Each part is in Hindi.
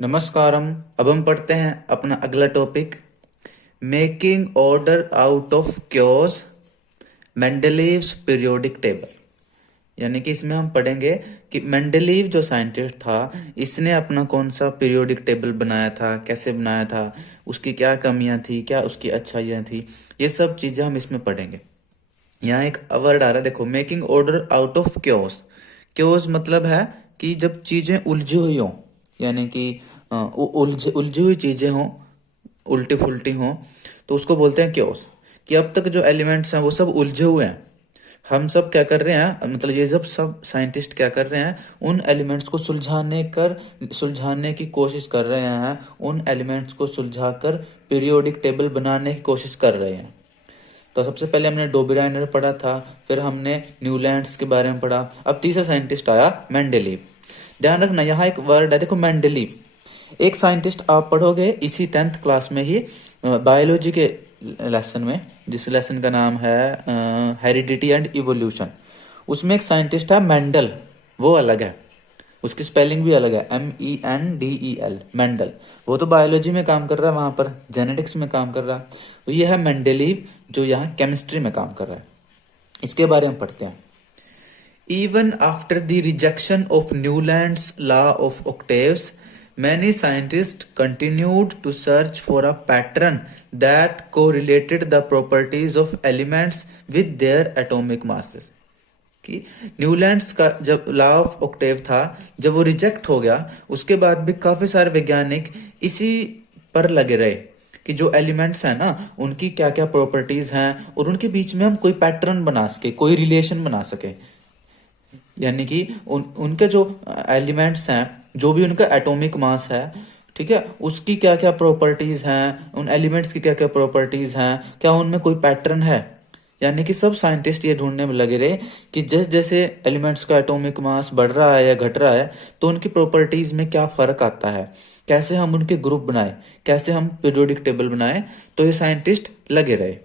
नमस्कारम। अब हम पढ़ते हैं अपना अगला topic, making order out of chaos, Mendeleev's periodic table. यानी कि इसमें हम पढ़ेंगे कि मेंडलीव जो साइंटिस्ट था, इसने अपना कौन सा पीरियोडिक टेबल बनाया था, कैसे बनाया था, उसकी क्या कमियां थी, क्या उसकी अच्छाइयाँ थी, ये सब चीज़ें हम इसमें पढ़ेंगे। यहाँ एक वर्ड आ रहा है, देखो, making order out of chaos. Chaos मतलब है कि जब चीज़ें उलझी हुई हों, यानी कि उलझी हुई चीज़ें हों, उल्टी फुल्टी हों, तो उसको बोलते हैं क्योस। कि अब तक जो एलिमेंट्स हैं वो सब उलझे हुए हैं। हम सब क्या कर रहे हैं, मतलब ये जब सब साइंटिस्ट क्या कर रहे हैं, उन एलिमेंट्स को सुलझाने की कोशिश कर रहे हैं, उन एलिमेंट्स को सुलझाकर पीरियोडिक टेबल बनाने की कोशिश कर रहे हैं। तो सबसे पहले हमने डोबेराइनर पढ़ा था, फिर हमने न्यूलैंड्स के बारे में पढ़ा, अब तीसरा साइंटिस्ट आया मेंडलीव। ध्यान रखना, यहाँ एक वर्ड है, देखो, मेंडलीव। एक साइंटिस्ट आप पढ़ोगे इसी 10th क्लास में ही, बायोलॉजी के लेसन में, जिस लेसन का नाम है हेरिडिटी एंड इवोल्यूशन। उसमें एक साइंटिस्ट है मेंडल, वो अलग है, उसकी स्पेलिंग भी अलग है, MENDEL, मेंडल। वो तो बायोलॉजी में काम कर रहा है, वहां पर जेनेटिक्स में काम कर रहा है। तो ये है मेंडलीव, जो यहाँ केमिस्ट्री में काम कर रहा है। इसके बारे में पढ़ते हैं। Even after the rejection of Newlands law of octaves, many scientists continued to search for a pattern that correlated the properties of elements with their atomic masses. कि न्यूलैंड्स का जब लॉ ऑफ ऑक्टेव था, जब वो रिजेक्ट हो गया, उसके बाद भी काफी सारे वैज्ञानिक इसी पर लगे रहे कि जो एलिमेंट्स हैं ना, उनकी क्या क्या प्रॉपर्टीज हैं, और उनके बीच में हम कोई पैटर्न बना सके, कोई रिलेशन बना सके। यानी कि उनके जो एलिमेंट्स हैं, जो भी उनका एटॉमिक मास है, ठीक है, उसकी क्या क्या प्रॉपर्टीज हैं, उन एलिमेंट्स की क्या क्या प्रॉपर्टीज हैं, क्या उनमें कोई पैटर्न है। यानी कि सब साइंटिस्ट ये ढूंढने में लगे रहे कि जैसे जैसे एलिमेंट्स का एटॉमिक मास बढ़ रहा है या घट रहा है, तो उनकी प्रॉपर्टीज में क्या फर्क आता है, कैसे हम उनके ग्रुप बनाए, कैसे हम पीरियोडिक टेबल बनाए। तो ये साइंटिस्ट लगे रहे।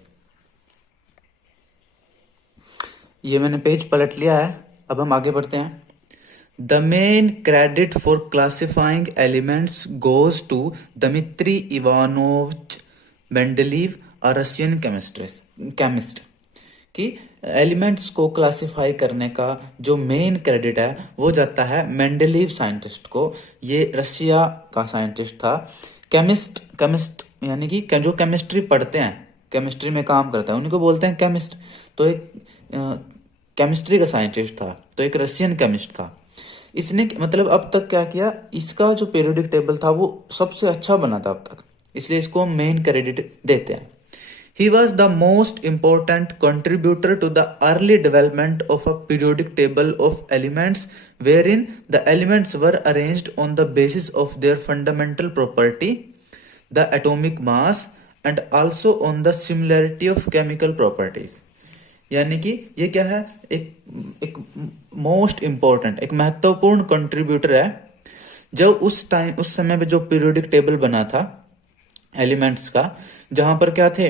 ये मैंने पेज पलट लिया है, अब हम आगे बढ़ते हैं। The main credit for classifying elements goes to Dmitri Ivanovich Mendeleev, a Russian chemist. कि एलिमेंट्स को क्लासिफाई करने का जो मेन क्रेडिट है वो जाता है मेंडलीव साइंटिस्ट को। ये रशिया का साइंटिस्ट था, केमिस्ट यानी कि जो केमिस्ट्री पढ़ते हैं, केमिस्ट्री में काम करता है, उनको बोलते हैं केमिस्ट। तो एक केमिस्ट्री का साइंटिस्ट था, तो एक रशियन केमिस्ट था। इसने मतलब अब तक क्या किया, इसका जो पीरियोडिक टेबल था वो सबसे अच्छा बना था अब तक, इसलिए इसको हम मेन क्रेडिट देते हैं। He was the most important contributor to the early development of a periodic table of elements, wherein the elements were arranged on the basis of their fundamental property, the atomic mass, and also on the similarity of chemical properties. यानी कि ये क्या है, एक मोस्ट इंपॉर्टेंट, एक महत्वपूर्ण कंट्रीब्यूटर है। जब उस समय पे जो पीरियोडिक टेबल बना था एलिमेंट्स का, जहां पर क्या थे,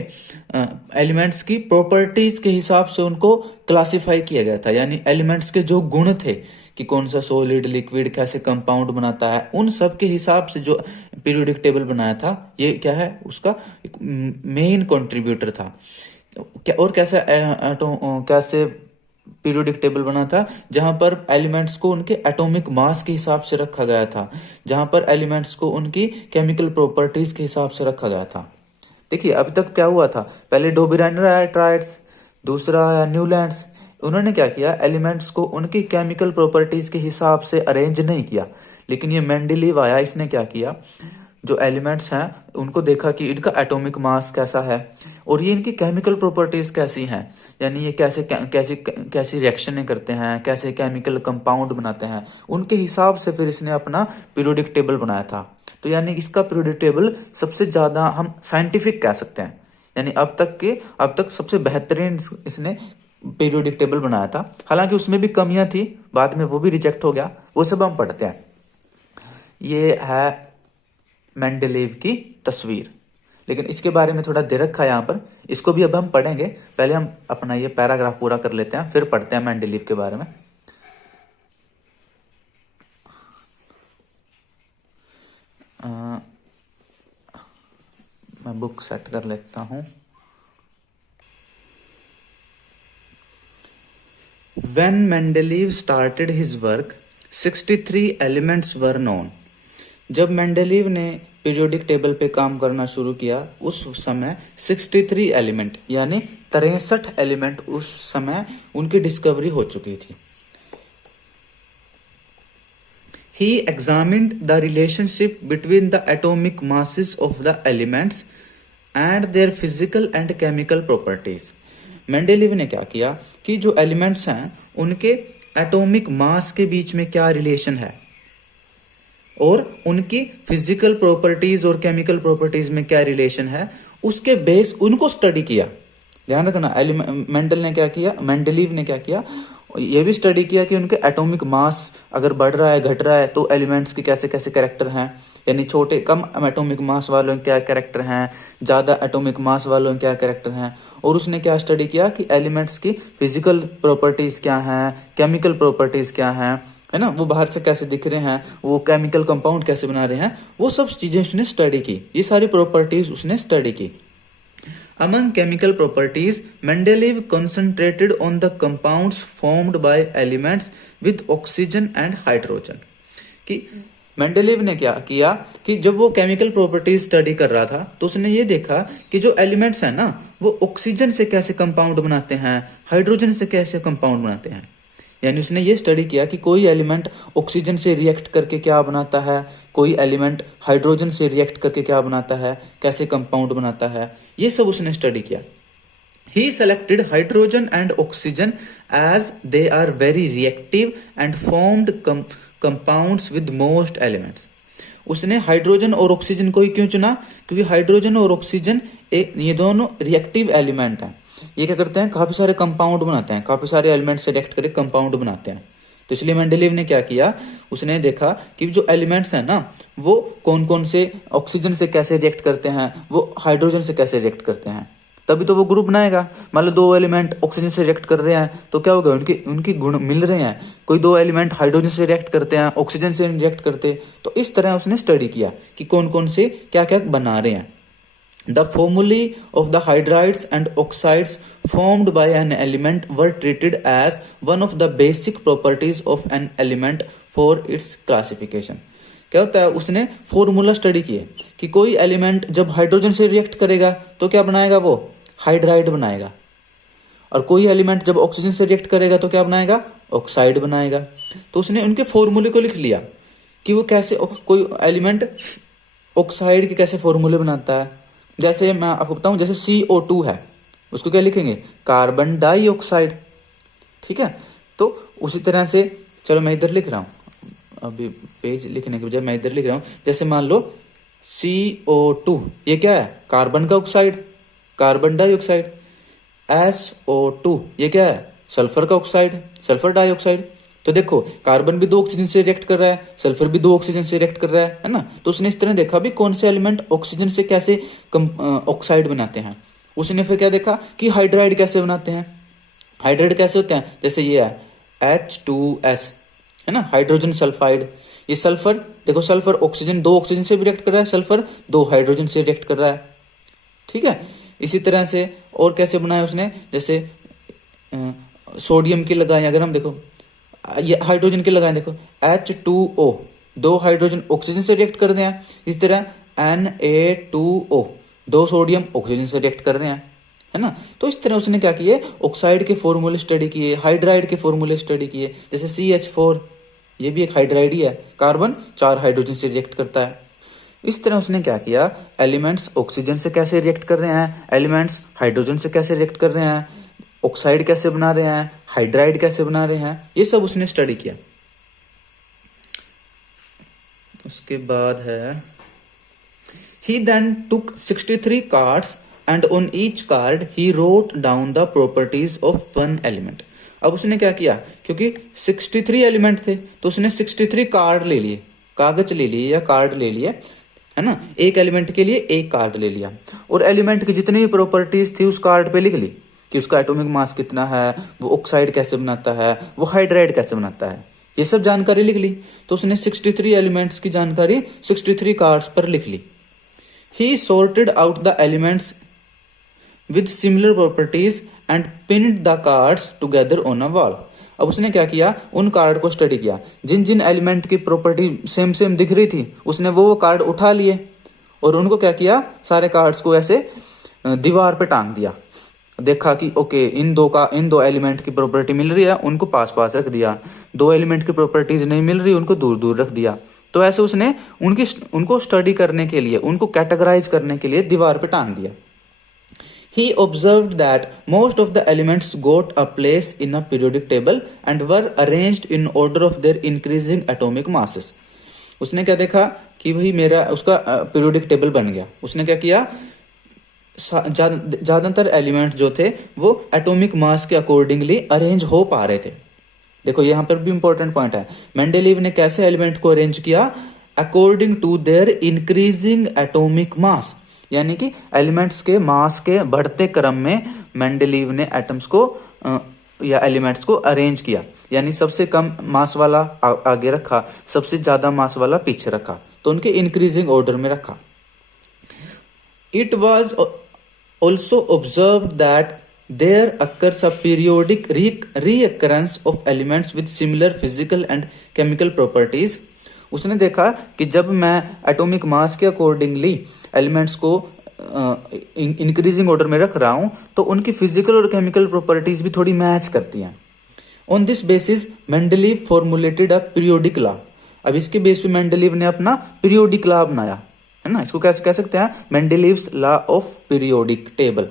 एलिमेंट्स की प्रॉपर्टीज के हिसाब से उनको क्लासिफाई किया गया था। यानी एलिमेंट्स के जो गुण थे, कि कौन सा सॉलिड, लिक्विड, कैसे कंपाउंड बनाता है, उन सब के हिसाब से जो पीरियोडिक टेबल बनाया था, ये क्या है, उसका मेन कंट्रीब्यूटर था। क्या और कैसे पीरियोडिक टेबल बना था, जहां पर एलिमेंट्स को उनके एटॉमिक मास के हिसाब से रखा गया था, जहां पर एलिमेंट्स को उनकी केमिकल प्रॉपर्टीज के हिसाब से रखा गया था। देखिए अभी तक क्या हुआ था, पहले डोबेराइनर आया, ट्राइड्स, दूसरा आया न्यूलैंड्स। उन्होंने क्या किया, एलिमेंट्स को उनकी केमिकल प्रॉपर्टीज के हिसाब से अरेंज नहीं किया। लेकिन ये मेंडलीव आया, इसने क्या किया, जो एलिमेंट्स हैं उनको देखा कि इनका एटॉमिक मास कैसा है और ये इनकी केमिकल प्रॉपर्टीज कैसी हैं, यानी ये कैसी रिएक्शनें करते हैं, कैसे केमिकल कंपाउंड बनाते हैं, उनके हिसाब से फिर इसने अपना पीरियोडिक टेबल बनाया था। तो यानी इसका पीरियोडिक टेबल सबसे ज्यादा हम साइंटिफिक कह सकते हैं, यानी अब तक सबसे बेहतरीन इसने पीरियोडिक टेबल बनाया था। हालांकि उसमें भी कमियां थी, बाद में वो भी रिजेक्ट हो गया, वो सब हम पढ़ते हैं। ये है मेंडलीव की तस्वीर, लेकिन इसके बारे में थोड़ा दे रखा है यहाँ पर, इसको भी अब हम पढ़ेंगे। पहले हम अपना ये पैराग्राफ पूरा कर लेते हैं, फिर पढ़ते हैं मेंडलीव के बारे में। मैं बुक सेट कर लेता हूँ। When Mendeleev started his work, 63 elements were known. जब मेंडेलीव ने पीरियोडिक टेबल पे काम करना शुरू किया उस समय 63 एलिमेंट यानी 63 एलिमेंट उस समय उनकी डिस्कवरी हो चुकी थी। He examined the relationship between the atomic masses of the elements and their physical and chemical properties. Mendeleev ने क्या किया कि जो एलिमेंट्स हैं उनके एटॉमिक मास के बीच में क्या रिलेशन है और उनकी फिजिकल प्रॉपर्टीज और केमिकल प्रॉपर्टीज में क्या रिलेशन है, उसके बेस उनको स्टडी किया। ध्यान रखना, मेंडेलीव ने क्या किया, ये भी स्टडी किया कि उनके एटॉमिक मास अगर बढ़ रहा है घट रहा है तो एलिमेंट्स के कैसे कैसे कैरेक्टर हैं, यानी छोटे कम एटॉमिक मास वालों के क्या कैरेक्टर हैं, ज़्यादा एटॉमिक मास वालों के क्या कैरेक्टर हैं। और उसने क्या स्टडी किया कि एलिमेंट्स की फिजिकल प्रॉपर्टीज़ क्या हैं, केमिकल प्रॉपर्टीज़ क्या हैं, है ना, वो बाहर से कैसे दिख रहे हैं, वो केमिकल कंपाउंड कैसे बना रहे हैं, वो सब चीज़ें उसने स्टडी की। ये सारी प्रॉपर्टीज़ उसने स्टडी की। Among chemical properties, Mendeleev concentrated on the compounds formed by elements with oxygen and hydrogen. कि मेंडेलीव ने क्या किया कि जब वो केमिकल प्रॉपर्टीज स्टडी कर रहा था तो उसने ये देखा कि जो एलिमेंट्स हैं ना वो ऑक्सीजन से कैसे कंपाउंड बनाते हैं, हाइड्रोजन से कैसे कंपाउंड बनाते हैं। यानी उसने ये स्टडी किया कि कोई एलिमेंट ऑक्सीजन से रिएक्ट करके क्या बनाता है, कोई एलिमेंट हाइड्रोजन से रिएक्ट करके क्या बनाता है, कैसे कंपाउंड बनाता है, ये सब उसने स्टडी किया। He selected hydrogen and oxygen as they are very reactive and formed compounds with most elements. उसने हाइड्रोजन और ऑक्सीजन को ही क्यों चुना, क्योंकि हाइड्रोजन और ऑक्सीजन ये दोनों रिएक्टिव एलिमेंट हैं। ये क्या करते हैं, काफी सारे कंपाउंड बनाते हैं, काफी सारे एलिमेंट से रिएक्ट करके कंपाउंड बनाते हैं। तो इसलिए मेंडेलीव ने क्या किया, उसने देखा कि जो एलिमेंट्स हैं ना वो कौन कौन से ऑक्सीजन से कैसे रिएक्ट करते हैं, वो हाइड्रोजन से कैसे रिएक्ट करते हैं, तभी तो वो ग्रुप बनाएगा। मान लो दो एलिमेंट ऑक्सीजन से रिएक्ट कर रहे हैं तो क्या होगा, उनकी गुण मिल रहे हैं। कोई दो एलिमेंट हाइड्रोजन से रिएक्ट करते हैं, ऑक्सीजन से रिएक्ट करते, तो इस तरह उसने स्टडी किया कि कौन कौन से क्या क्या बना रहे हैं। The formulae of the hydrides and oxides formed by an element were treated as one of the basic properties of an element for its classification. क्या होता है, उसने फॉर्मूला स्टडी किए कि कोई एलिमेंट जब हाइड्रोजन से रिएक्ट करेगा तो क्या बनाएगा, वो हाइड्राइड बनाएगा, और कोई एलिमेंट जब ऑक्सीजन से रिएक्ट करेगा तो क्या बनाएगा, ऑक्साइड बनाएगा। तो उसने उनके फॉर्मूले को लिख लिया कि वो कैसे कोई एलिमेंट ऑक्साइड के कैसे फॉर्मूले बनाता है। जैसे मैं आपको बताऊं, जैसे CO2 है, उसको क्या लिखेंगे, कार्बन डाइऑक्साइड। ठीक है, तो उसी तरह से चलो मैं इधर लिख रहा हूं, अभी पेज लिखने के बजाय मैं इधर लिख रहा हूं। जैसे मान लो CO2 ये क्या है, कार्बन का ऑक्साइड, कार्बन डाइऑक्साइड। SO2 ये क्या है, सल्फर का ऑक्साइड, सल्फर डाइऑक्साइड। तो देखो कार्बन भी दो ऑक्सीजन से रिएक्ट कर रहा है, सल्फर भी दो ऑक्सीजन से रिएक्ट कर रहा है ना। तो उसने इस तरह देखा भी कौन से एलिमेंट ऑक्सीजन से कैसे ऑक्साइड बनाते हैं। उसने फिर क्या देखा कि हाइड्राइड कैसे बनाते हैं। हाइड्राइड कैसे होते हैं, जैसे ये है H2S है ना, हाइड्रोजन सल्फाइड। ये सल्फर देखो, सल्फर ऑक्सीजन दो ऑक्सीजन से भी रिएक्ट कर रहा है, सल्फर दो हाइड्रोजन से रिएक्ट कर रहा है। ठीक है, इसी तरह से और कैसे बनाया उसने, जैसे सोडियम की लगाए, अगर हम देखो ये हाइड्रोजन के लगाए, देखो H2O दो हाइड्रोजन ऑक्सीजन से रिएक्ट कर रहे हैं। इस तरह Na2O दो सोडियम ऑक्सीजन से रिएक्ट कर रहे हैं, है ना। तो इस तरह उसने क्या किए, ऑक्साइड के फॉर्मूले स्टडी किए, हाइड्राइड के फॉर्मूले स्टडी किए। जैसे CH4 ये भी एक हाइड्राइड ही है, कार्बन 4 हाइड्रोजन से रिएक्ट करता है। इस तरह उसने क्या किया, एलिमेंट्स ऑक्सीजन से कैसे रिएक्ट कर रहे हैं, एलिमेंट्स हाइड्रोजन से कैसे रिएक्ट कर रहे हैं, ऑक्साइड कैसे बना रहे हैं, हाइड्राइड कैसे बना रहे हैं, ये सब उसने स्टडी किया। उसके बाद है he then took 63 cards and on each card he wrote down the properties of one element. अब उसने क्या किया, क्योंकि 63 एलिमेंट थे तो उसने 63 कार्ड ले लिए, कागज ले लिए या कार्ड ले लिए, है ना। एक एलिमेंट के लिए एक कार्ड ले लिया और एलिमेंट की जितनी भी प्रॉपर्टीज थी उस कार्ड पे लिख ली कि उसका एटॉमिक मास कितना है, वो ऑक्साइड कैसे बनाता है, वो हाइड्राइड कैसे बनाता है। ये सब जानकारी लिख ली। तो उसने 63 एलिमेंट्स की जानकारी 63 कार्ड्स पर लिख ली। He sorted out the elements with similar properties and pinned the cards together on a wall. अब उसने क्या किया, उन कार्ड को स्टडी किया, जिन जिन एलिमेंट की प्रॉपर्टी सेम सेम दिख रही थी उसने वो कार्ड उठा लिए और उनको क्या किया, सारे कार्ड्स को ऐसे दीवार पे टांग दिया। देखा कि ओके इन दो एलिमेंट की प्रॉपर्टी मिल रही है, उनको पास पास रख दिया, दो एलिमेंट की प्रॉपर्टीज नहीं मिल रही उनको दूर दूर रख दिया। तो ऐसे उसने उनको स्टडी करने के लिए, उनको कैटेगराइज करने के लिए दीवार पे टांग दिया। He observed that most of the elements got a place in a periodic table and were arranged in order of their increasing atomic masses. उसने क्या देखा कि भाई मेरा उसका पीरियोडिक टेबल बन गया। उसने क्या किया, ज्यादातर एलिमेंट जो थे वो एटॉमिक मास के अकॉर्डिंगली अरेंज हो पा रहे थे। देखो यहाँ पर भी इंपॉर्टेंट पॉइंट है, मेंडेलीव ने कैसे एलिमेंट को अरेंज किया, according to their increasing atomic mass, यानी कि एलिमेंट्स के मास के बढ़ते क्रम में मेंडेलीव ने एटम्स को या एलिमेंट्स को अरेंज किया। यानी सबसे कम मास वाला आगे रखा, सबसे ज्यादा मास वाला पीछे रखा, तो उनके इंक्रीजिंग ऑर्डर में रखा। It was also observed that there occurs a periodic reoccurrence of elements with similar physical and chemical properties. उसने देखा कि जब मैं एटॉमिक मास के अकॉर्डिंगली एलिमेंट्स को इंक्रीजिंग ऑर्डर में रख रहा हूं तो उनकी फिजिकल और केमिकल प्रॉपर्टीज भी थोड़ी मैच करती हैं। On this basis Mendeleev formulated a periodic law. अब इसके बेस पे मेंडेलीव ने अपना पीरियोडिक लॉ बनाया, है ना। इसको कैसे कह सकते हैं, Mendeleev's law of periodic table.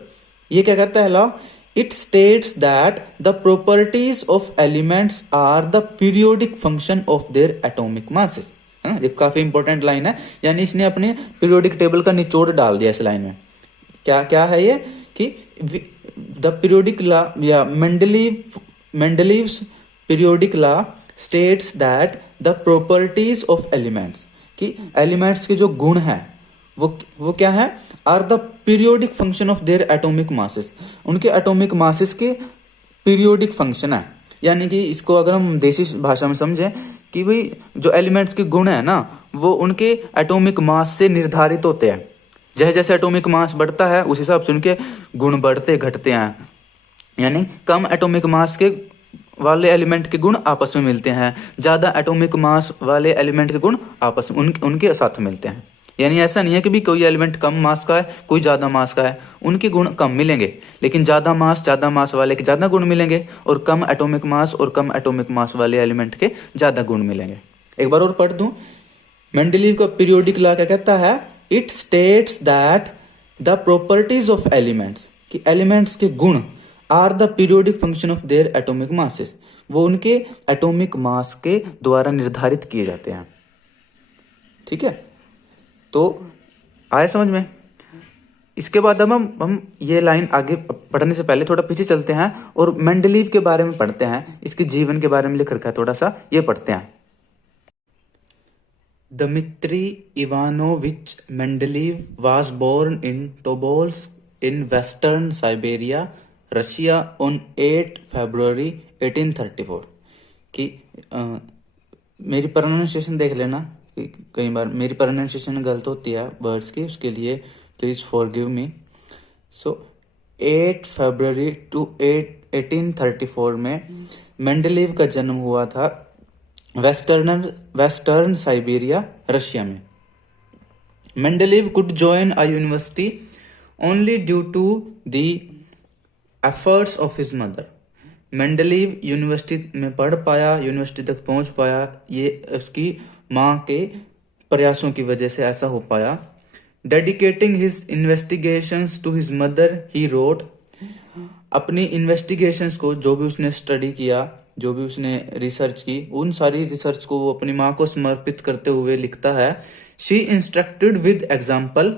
ये क्या कहता है law, it states that the properties of elements are the periodic function of their atomic masses. ये काफी इंपॉर्टेंट लाइन है, यानी इसने अपने पीरियोडिक टेबल का निचोड़ डाल दिया इस लाइन में। क्या क्या है ये कि द पीरियोडिक लॉ या Mendeleev's periodic law states that the properties of elements, कि एलिमेंट्स के जो गुण हैं वो क्या है, are the periodic function of their atomic masses, उनके एटॉमिक मासेस के पीरियोडिक फंक्शन है। यानी कि इसको अगर हम देसी भाषा में समझें कि भाई जो एलिमेंट्स के गुण है ना वो उनके एटॉमिक मास से निर्धारित होते हैं। जैसे जैसे एटॉमिक मास बढ़ता है उस हिसाब से उनके गुण बढ़ते घटते हैं। यानी कम एटॉमिक मास के वाले एलिमेंट के गुण आपस में मिलते हैं, ज्यादा एटॉमिक मास वाले एलिमेंट के गुण आपस में उनके साथ मिलते हैं। यानी ऐसा नहीं है कि भी कोई एलिमेंट कम मास का है कोई ज्यादा मास का है, उनके गुण कम मिलेंगे, लेकिन ज्यादा मास वाले के ज्यादा गुण मिलेंगे और कम एटॉमिक मास वाले एलिमेंट के ज्यादा गुण मिलेंगे। एक बार और पढ़ दूं, मेंडेलीव का पीरियोडिक लॉ क्या कहता है, it states that the properties of elements, कि एलिमेंट्स के गुण are the periodic function of their atomic masses, वो उनके एटॉमिक मास के द्वारा निर्धारित किए जाते हैं। ठीक है, तो आए समझ में। इसके बाद अब हम ये लाइन आगे पढ़ने से पहले थोड़ा पीछे चलते हैं और मेंडेलीव के बारे में पढ़ते हैं, इसके जीवन के बारे में लिख रखा है थोड़ा सा, ये पढ़ते हैं। Dmitri Ivanovich Mendeleev was born in Tobolsk in western Siberia, Russia on 8 February 1834। कि मेरी प्रोनाउंसिएशन देख लेना, कई बार मेरी प्रोनाउंसिएशन गलत होती है वर्ड्स की, उसके लिए please forgive me. So 8 February 1834 में मेंडेलीव का जन्म हुआ था वेस्टर्न साइबेरिया, रशिया में। Mendeleev could join a university only due to the efforts of his mother. Mendeleev university में पढ़ पाया, यूनिवर्सिटी तक पहुंच पाया, ये उसकी माँ के प्रयासों की वजह से ऐसा हो पाया। Dedicating his investigations to his mother he wrote, अपनी इन्वेस्टिगेशंस को, जो भी उसने स्टडी किया, जो भी उसने रिसर्च की, उन सारी रिसर्च को वो अपनी माँ को समर्पित करते हुए लिखता है। शी इंस्ट्रक्टेड विद एग्जाम्पल,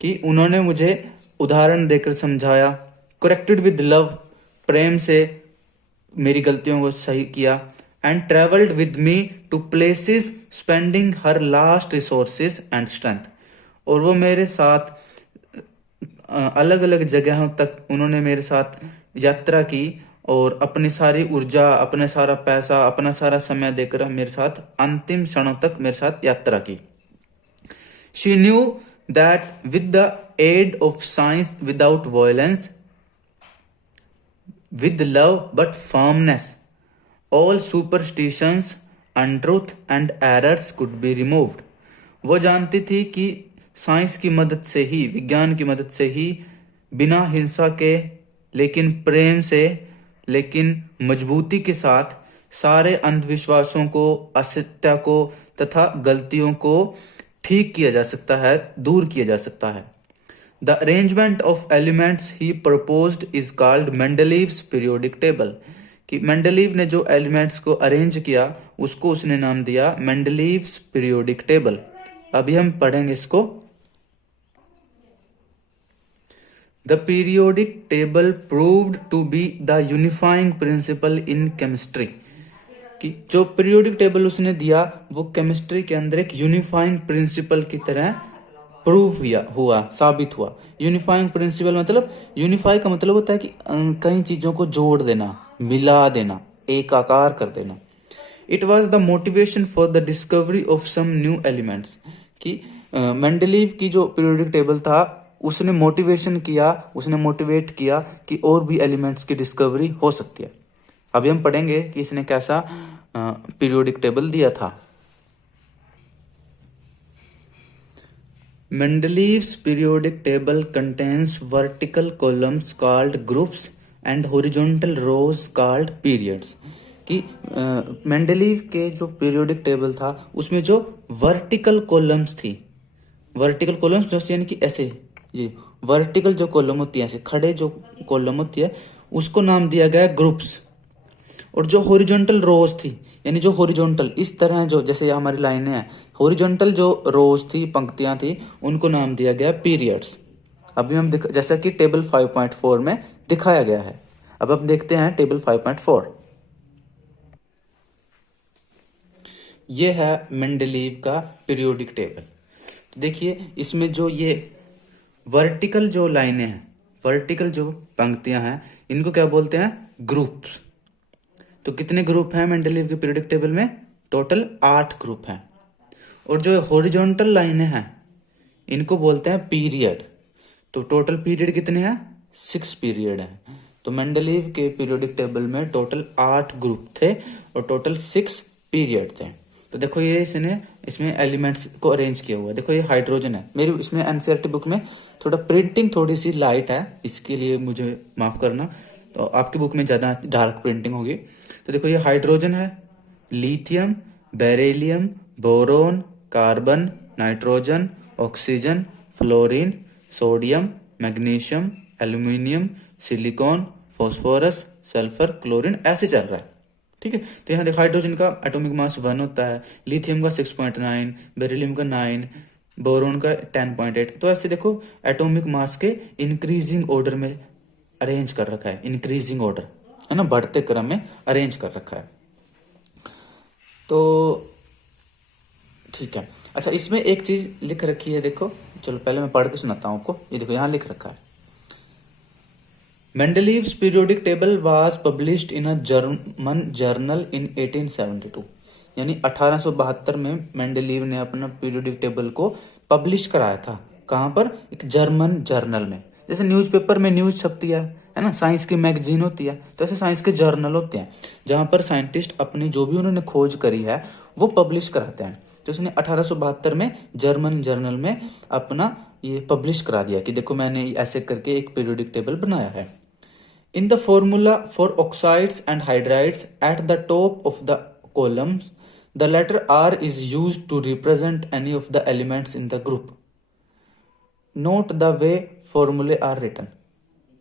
कि उन्होंने मुझे उदाहरण देकर समझाया। करेक्टेड विद लव, प्रेम से मेरी गलतियों को सही किया। And travelled with me to places spending her last resources and strength, और वो मेरे साथ अलग अलग जगहों तक उन्होंने मेरे साथ यात्रा की और अपनी सारी ऊर्जा, अपने सारा पैसा, अपना सारा समय देकर मेरे साथ अंतिम क्षणों तक मेरे साथ यात्रा की। She knew that with the aid of science, without violence, with love but firmness, all superstitions, untruth and errors could be removed. वो जानती थी कि साइंस की मदद से ही, विज्ञान की मदद से ही, बिना हिंसा के, लेकिन प्रेम से, लेकिन मजबूती के साथ सारे अंधविश्वासों को, असत्य को तथा गलतियों को ठीक किया जा सकता है, दूर किया जा सकता है। The arrangement of elements he proposed is called Mendeleev's periodic table. कि मेंडलीव ने जो एलिमेंट्स को अरेंज किया उसको उसने नाम दिया मेंडलीव्स पीरियोडिक टेबल। अभी हम पढ़ेंगे इसको। The periodic table proved to be the unifying principle in chemistry. कि जो पीरियोडिक टेबल उसने दिया वो केमिस्ट्री के अंदर एक यूनिफाइंग प्रिंसिपल की तरह प्रूव हुआ, साबित हुआ। यूनिफाइंग प्रिंसिपल मतलब, यूनिफाई का मतलब होता है कि कई चीजों को जोड़ देना, मिला देना, एक आकार कर देना। It was the motivation for the discovery of some new elements. कि मेंडलीव की जो पीरियोडिक टेबल था उसने मोटिवेशन किया, उसने मोटिवेट किया कि और भी एलिमेंट्स की डिस्कवरी हो सकती है। अभी हम पढ़ेंगे कि इसने कैसा पीरियोडिक टेबल दिया था। Mendeleev's periodic table contains vertical columns called groups and horizontal rows called periods। कि मेंडलीव के जो पीरियोडिक टेबल था उसमें जो वर्टिकल कॉलम्स थी, वर्टिकल कॉलम्स जो यानी कि ऐसे, ये वर्टिकल जो कॉलम होती है, ऐसे खड़े जो कॉलम होती है, उसको नाम दिया गया ग्रुप्स। और जो हॉरिजॉन्टल रोज थी, यानी जो हॉरिजॉन्टल इस तरह, जो जैसे हमारी लाइनें हैं, हॉरिजॉन्टल जो रोज थी, पंक्तियां थी, उनको नाम दिया गया पीरियड्स। अभी हम जैसा कि टेबल 5.4 में दिखाया गया है। अब हम देखते हैं टेबल 5.4। ये है मेंडलीव का पीरियोडिक टेबल। तो देखिए इसमें जो ये वर्टिकल जो लाइनें हैं, वर्टिकल जो पंक्तियां हैं, इनको क्या बोलते हैं? ग्रुप्स। तो कितने ग्रुप हैं मेंडलीव के पीरियोडिक टेबल में? टोटल 8 ग्रुप हैं। और जो हॉरिजॉन्टल लाइनें हैं इनको बोलते हैं पीरियड। तो टोटल पीरियड कितने हैं? 6 पीरियड हैं। तो मेंडलीव के पीरियोडिक टेबल में टोटल 8 ग्रुप थे और टोटल 6 पीरियड थे। तो देखो ये इसमें एलिमेंट्स को अरेंज किया हुआ है। देखो ये हाइड्रोजन है। मेरी इसमें एनसीईआरटी बुक में थोड़ा प्रिंटिंग थोड़ी सी लाइट है, इसके लिए मुझे माफ करना। तो आपकी बुक में ज्यादा डार्क प्रिंटिंग होगी। तो देखो ये हाइड्रोजन है, lithium, beryllium, boron, carbon, nitrogen, oxygen, fluorine, sodium, magnesium, aluminium, silicon, phosphorus, sulphur, chlorine, ऐसे चल रहा है। ठीक है। तो यहाँ देखो हाइड्रोजन का एटॉमिक मास 1 होता है, लिथियम का 6.9, बेरिलियम का 9, बोरोन का 10.8। तो ऐसे देखो एटॉमिक मास के इंक्रीजिंग ऑर्डर में अरेंज कर रखा है, इंक्रीजिंग ऑर्डर है ना, बढ़ते क्रम में अरेंज कर रखा है। तो ठीक है। अच्छा, इसमें एक चीज लिख रखी है, देखो, चलो पहले मैं पढ़ के सुनाता हूं आपको। ये देखो यहाँ लिख रखा है, Mendeleev's periodic table was published in a German journal in 1872। यानी 1872 में मेंडलीव ने अपना पीरियोडिक टेबल को पब्लिश कराया था। कहाँ पर? एक जर्मन जर्नल में। जैसे न्यूज़पेपर में न्यूज छपती है ना, साइंस की मैगजीन होती है, तो ऐसे साइंस के जर्नल होते हैं जहां पर साइंटिस्ट अपनी जो भी उन्होंने खोज करी है वो पब्लिश कराते हैं। तो उसने 1872 में जर्मन जर्नल में अपना ये पब्लिश करा दिया कि देखो मैंने ऐसे करके एक पीरियोडिक टेबल बनाया है। In the formula for oxides and hydrides at the top of the columns, the letter R is used to represent any of the elements in the group. Note the way formulae are written.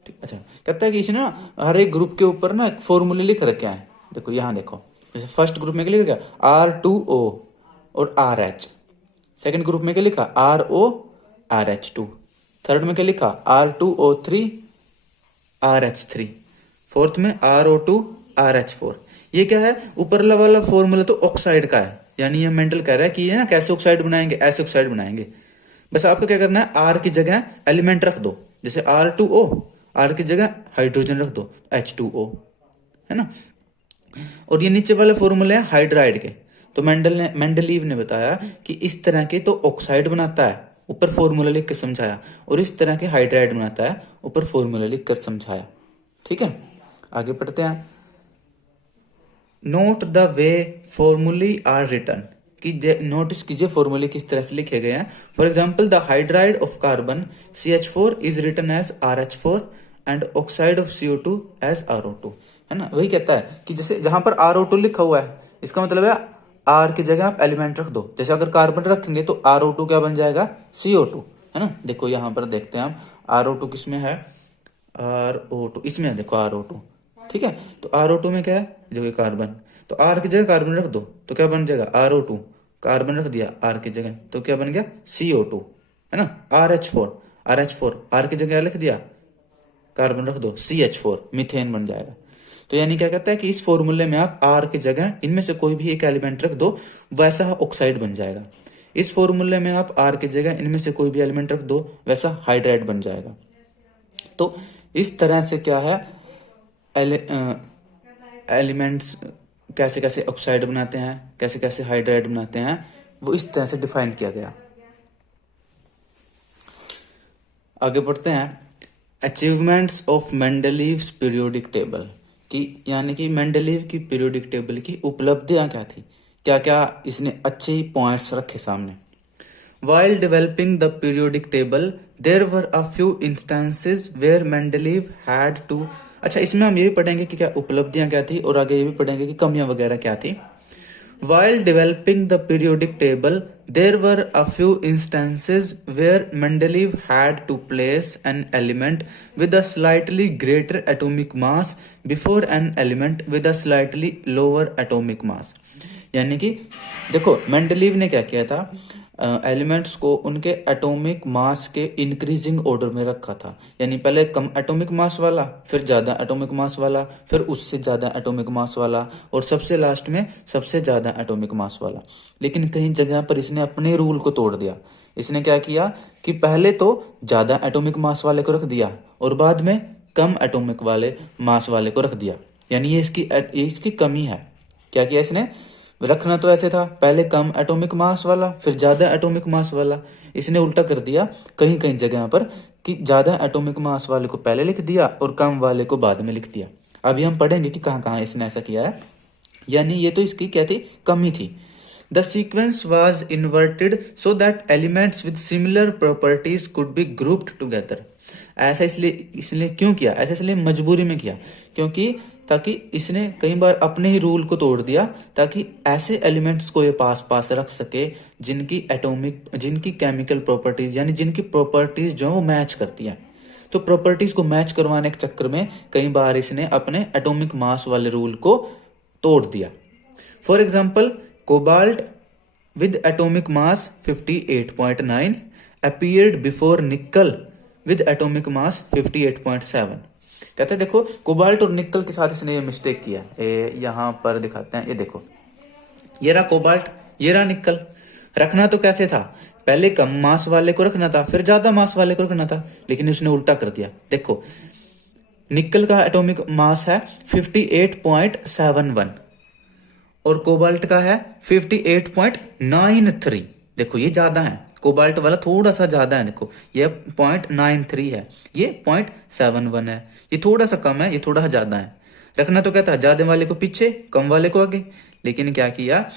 अच्छा, कहता है कि इसने ना हर एक ग्रुप के ऊपर ना एक फॉर्मूले लिख रखे हैं। देखो यहाँ देखो, जैसे फर्स्ट ग्रुप में क्या लिखा R2O और RH, सेकंड ग्रुप में क्या लिखा RO RH2, थर्ड में क्या लिखा R2O3 RH3, फोर्थ में RO2 RH4। ये क्या है? ऊपर वाला फॉर्मूला तो ऑक्साइड का है, यानी ये मेंटल कह रहा है कि ये ना कैसे ऑक्साइड बनाएंगे, ऐसे ऑक्साइड बनाएंगे। बस आपको क्या करना है, R की जगह एलिमेंट रख दो, जैसे R2O, R की जगह हाइड्रोजन रख दो, H2O। है ना। और ये नीचे वाले फॉर्मूले हैं हाइड्राइड के। तो मेंडलीव ने बताया कि इस तरह के तो ऑक्साइड बनाता है, ऊपर फॉर्मूला लिख कर समझाया, और इस तरह के हाइड्राइड बनाता है, ऊपर फॉर्मूला लिख कर समझाया। ठीक है, आगे पढ़ते हैं। Note the way formulae are written, कि नोटिस कीजिए फॉर्मूले किस तरह से लिखे गए हैं। For example, the hydride of carbon CH4 is written as RH4 and oxide of CO2 as RO2, है ना। वही कहता है कि जैसे जहां पर RO2 लिखा हुआ है, इसका मतलब है R की जगह आप एलिमेंट रख दो। जैसे अगर कार्बन रखेंगे तो RO2 क्या बन जाएगा, CO2, है ना। देखो यहाँ पर देखते हैं हम, RO2 किसमें है, RO2 इसमें है, देखो RO2, ठीक है। तो RO2 में क्या है, जो कि कार्बन, तो R की जगह कार्बन रख दो तो क्या बन जाएगा, RO2, कार्बन रख दिया R की जगह तो क्या बन गया, CO2, है ना। RH4 R की जगह लिख दिया, कार्बन रख दो, CH4, मीथेन बन जाएगा। तो यानी क्या कहता है कि इस फॉर्मूले में आप R की जगह इनमें से कोई भी एक एलिमेंट रख दो, वैसा ऑक्साइड बन जाएगा। इस फॉर्मूले में आप R की जगह इनमें से कोई भी एलिमेंट रख दो, वैसा हाइड्राइड बन जाएगा। तो इस तरह से क्या है, एलिमेंट्स कैसे कैसे ऑक्साइड बनाते हैं, कैसे कैसे हाइड्राइड बनाते हैं, वो इस तरह से डिफाइन किया गया। आगे बढ़ते हैं। Achievements of Mendeleev's periodic table, कि यानी कि मेंडलीव की पीरियोडिक टेबल की उपलब्धियां क्या थी, क्या क्या इसने अच्छे पॉइंट्स रखे सामने। While developing the periodic table, there were a few instances where Mendeleev had to, अच्छा इसमें हम ये भी पढ़ेंगे कि क्या उपलब्धियां क्या थी, और आगे ये भी पढ़ेंगे कि कमियां वगैरह क्या थी। While developing the periodic table, there were a few instances where Mendeleev had to place an element with a slightly greater atomic mass before an element with a slightly lower atomic mass। यानी कि देखो मेंडलीव ने क्या किया था, एलिमेंट्स को उनके एटॉमिक मास के इंक्रीजिंग ऑर्डर में रखा था। यानी पहले कम एटॉमिक मास वाला, फिर ज़्यादा एटॉमिक मास वाला, फिर उससे ज़्यादा एटॉमिक मास वाला, और सबसे लास्ट में सबसे ज़्यादा एटॉमिक मास वाला। लेकिन कहीं जगह पर इसने अपने रूल को तोड़ दिया। इसने क्या किया कि पहले तो ज़्यादा एटॉमिक मास वाले को रख दिया, और बाद में कम एटॉमिक वाले मास वाले को रख दिया। यानी ये इसकी कमी है। क्या किया इसने, रखना तो ऐसे था, पहले कम एटॉमिक मास वाला फिर ज्यादा एटॉमिक मास वाला, इसने उल्टा कर दिया कहीं कहीं जगह पर, कि ज्यादा एटॉमिक मास वाले को पहले लिख दिया और कम वाले को बाद में लिख दिया। अभी हम पढ़ेंगे कि कहाँ कहाँ इसने ऐसा किया है। यानी ये तो इसकी क्या थी, कमी थी। The sequence was inverted so that elements with similar properties could be grouped together. ऐसा इसलिए क्यों किया, ऐसा इसलिए मजबूरी में किया, क्योंकि ताकि इसने कई बार अपने ही रूल को तोड़ दिया, ताकि ऐसे एलिमेंट्स को ये पास पास रख सके जिनकी केमिकल प्रॉपर्टीज, यानी जिनकी प्रॉपर्टीज जो वो मैच करती है। तो प्रॉपर्टीज को मैच करवाने के चक्कर में कई बार इसने अपने एटॉमिक मास वाले रूल को तोड़ दिया। For example, cobalt with atomic mass 58.9 appeared before nickel with atomic mass 58.7। कहते हैं देखो कोबाल्ट और निकल के साथ इसने ये मिस्टेक किया। यहाँ पर दिखाते हैं, ये देखो, ये रहा कोबाल्ट, ये रहा निकल। रखना तो कैसे था, पहले कम मास वाले को रखना था, फिर ज्यादा मास वाले को रखना था, लेकिन उसने उल्टा कर दिया। देखो निकल का एटॉमिक मास है 58.71 और कोबाल्ट का है 58.93। देखो ये ज्यादा है, कोबाल्ट वाला थोड़ा सा ज्यादा है। देखो ये 0.93 है, ये 0.71 है, ये थोड़ा सा कम है, ये थोड़ा ज्यादा है। रखना तो क्या था, ज्यादा वाले को पीछे, कम वाले को आगे। लेकिन क्या किया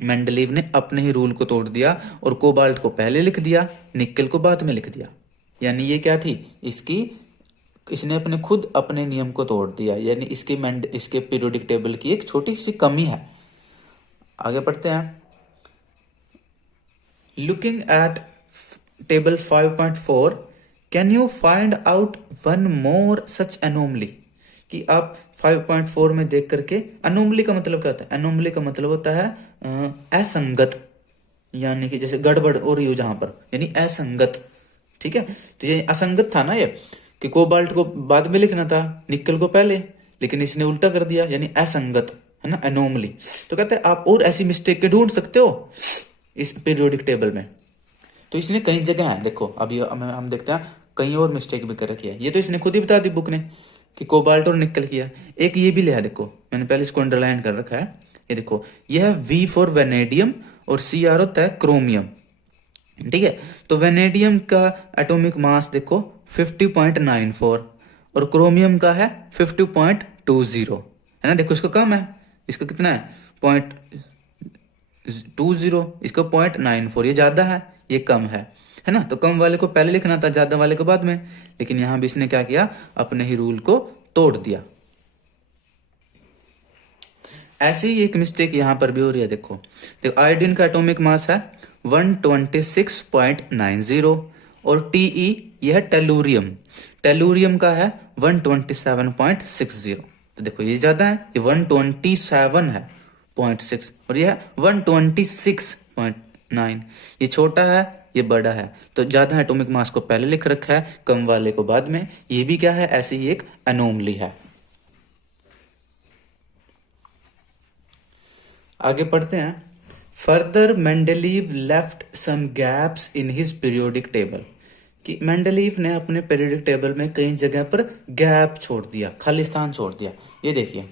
मेंडलीव ने, अपने ही रूल को तोड़ दिया और कोबाल्ट को पहले लिख दिया, निकल को बाद में लिख दिया। यानी ये क्या थी, इसने अपने नियम को तोड़ दिया। यानी इसके पीरियोडिक टेबल की एक छोटी सी कमी है। आगे पढ़ते हैं। Looking eight table 5.4 can you find out one more such anomaly, कि आप 5.4 में देख करके, एनोमली का मतलब क्या होता है, एनोमली का मतलब होता है असंगत, यानी कि जैसे गड़बड़ हो रही हो जहां पर, यानी असंगत। ठीक है, तो ये असंगत था ना, ये कि कोबाल्ट को बाद में लिखना था, निकल को पहले, लेकिन इसने उल्टा कर दिया, यानी असंगत, है ना, एनोमली। तो कहते हैं आप और ऐसी मिस्टेक के ढूंढ सकते हो इस पीरियोडिक टेबल में। तो इसने कई जगह है, देखो अभी हम देखते हैं कई और मिस्टेक भी कर रखी है। ये तो इसने खुद ही बता दी बुक ने, कि कोबाल्ट और निकल किया। एक ये भी लिया, देखो मैंने पहले इसको अंडरलाइन कर रखा है, ये देखो ये है V फॉर वेनेडियम और CR होता है क्रोमियम, ठीक है। तो वेनेडियम का एटॉमिक मास देखो 50.94 और क्रोमियम का है 50.20, है ना। देखो इसका कम है, इसका कितना है 0.20, इसका 0.94, ये ज्यादा है ये कम है ना। तो कम वाले को पहले लिखना था, ज्यादा वाले को बाद में, लेकिन यहां भी इसने क्या किया, अपने ही रूल को तोड़ दिया। ऐसे ही एक मिस्टेक यहां पर भी हो रही है, देखो आयोडीन का एटॉमिक मास है 126.90 और Te यह है टेलुरियम, टेलुरियम का है 127.60। तो देखो ये ज्यादा है, ये 127 है 0.6 और यह है 126.9, ये छोटा है ये बड़ा है। तो ज्यादा एटॉमिक मास को पहले लिख रखा है, कम वाले को बाद में। ये भी क्या है, ऐसे ही एक एनोमली है। आगे पढ़ते हैं। Further Mendeleev left some gaps in his periodic table, कि मेंडलीव ने अपने पीरियोडिक टेबल में कई जगह पर गैप छोड़ दिया, खाली स्थान छोड़ दिया। ये देखिए,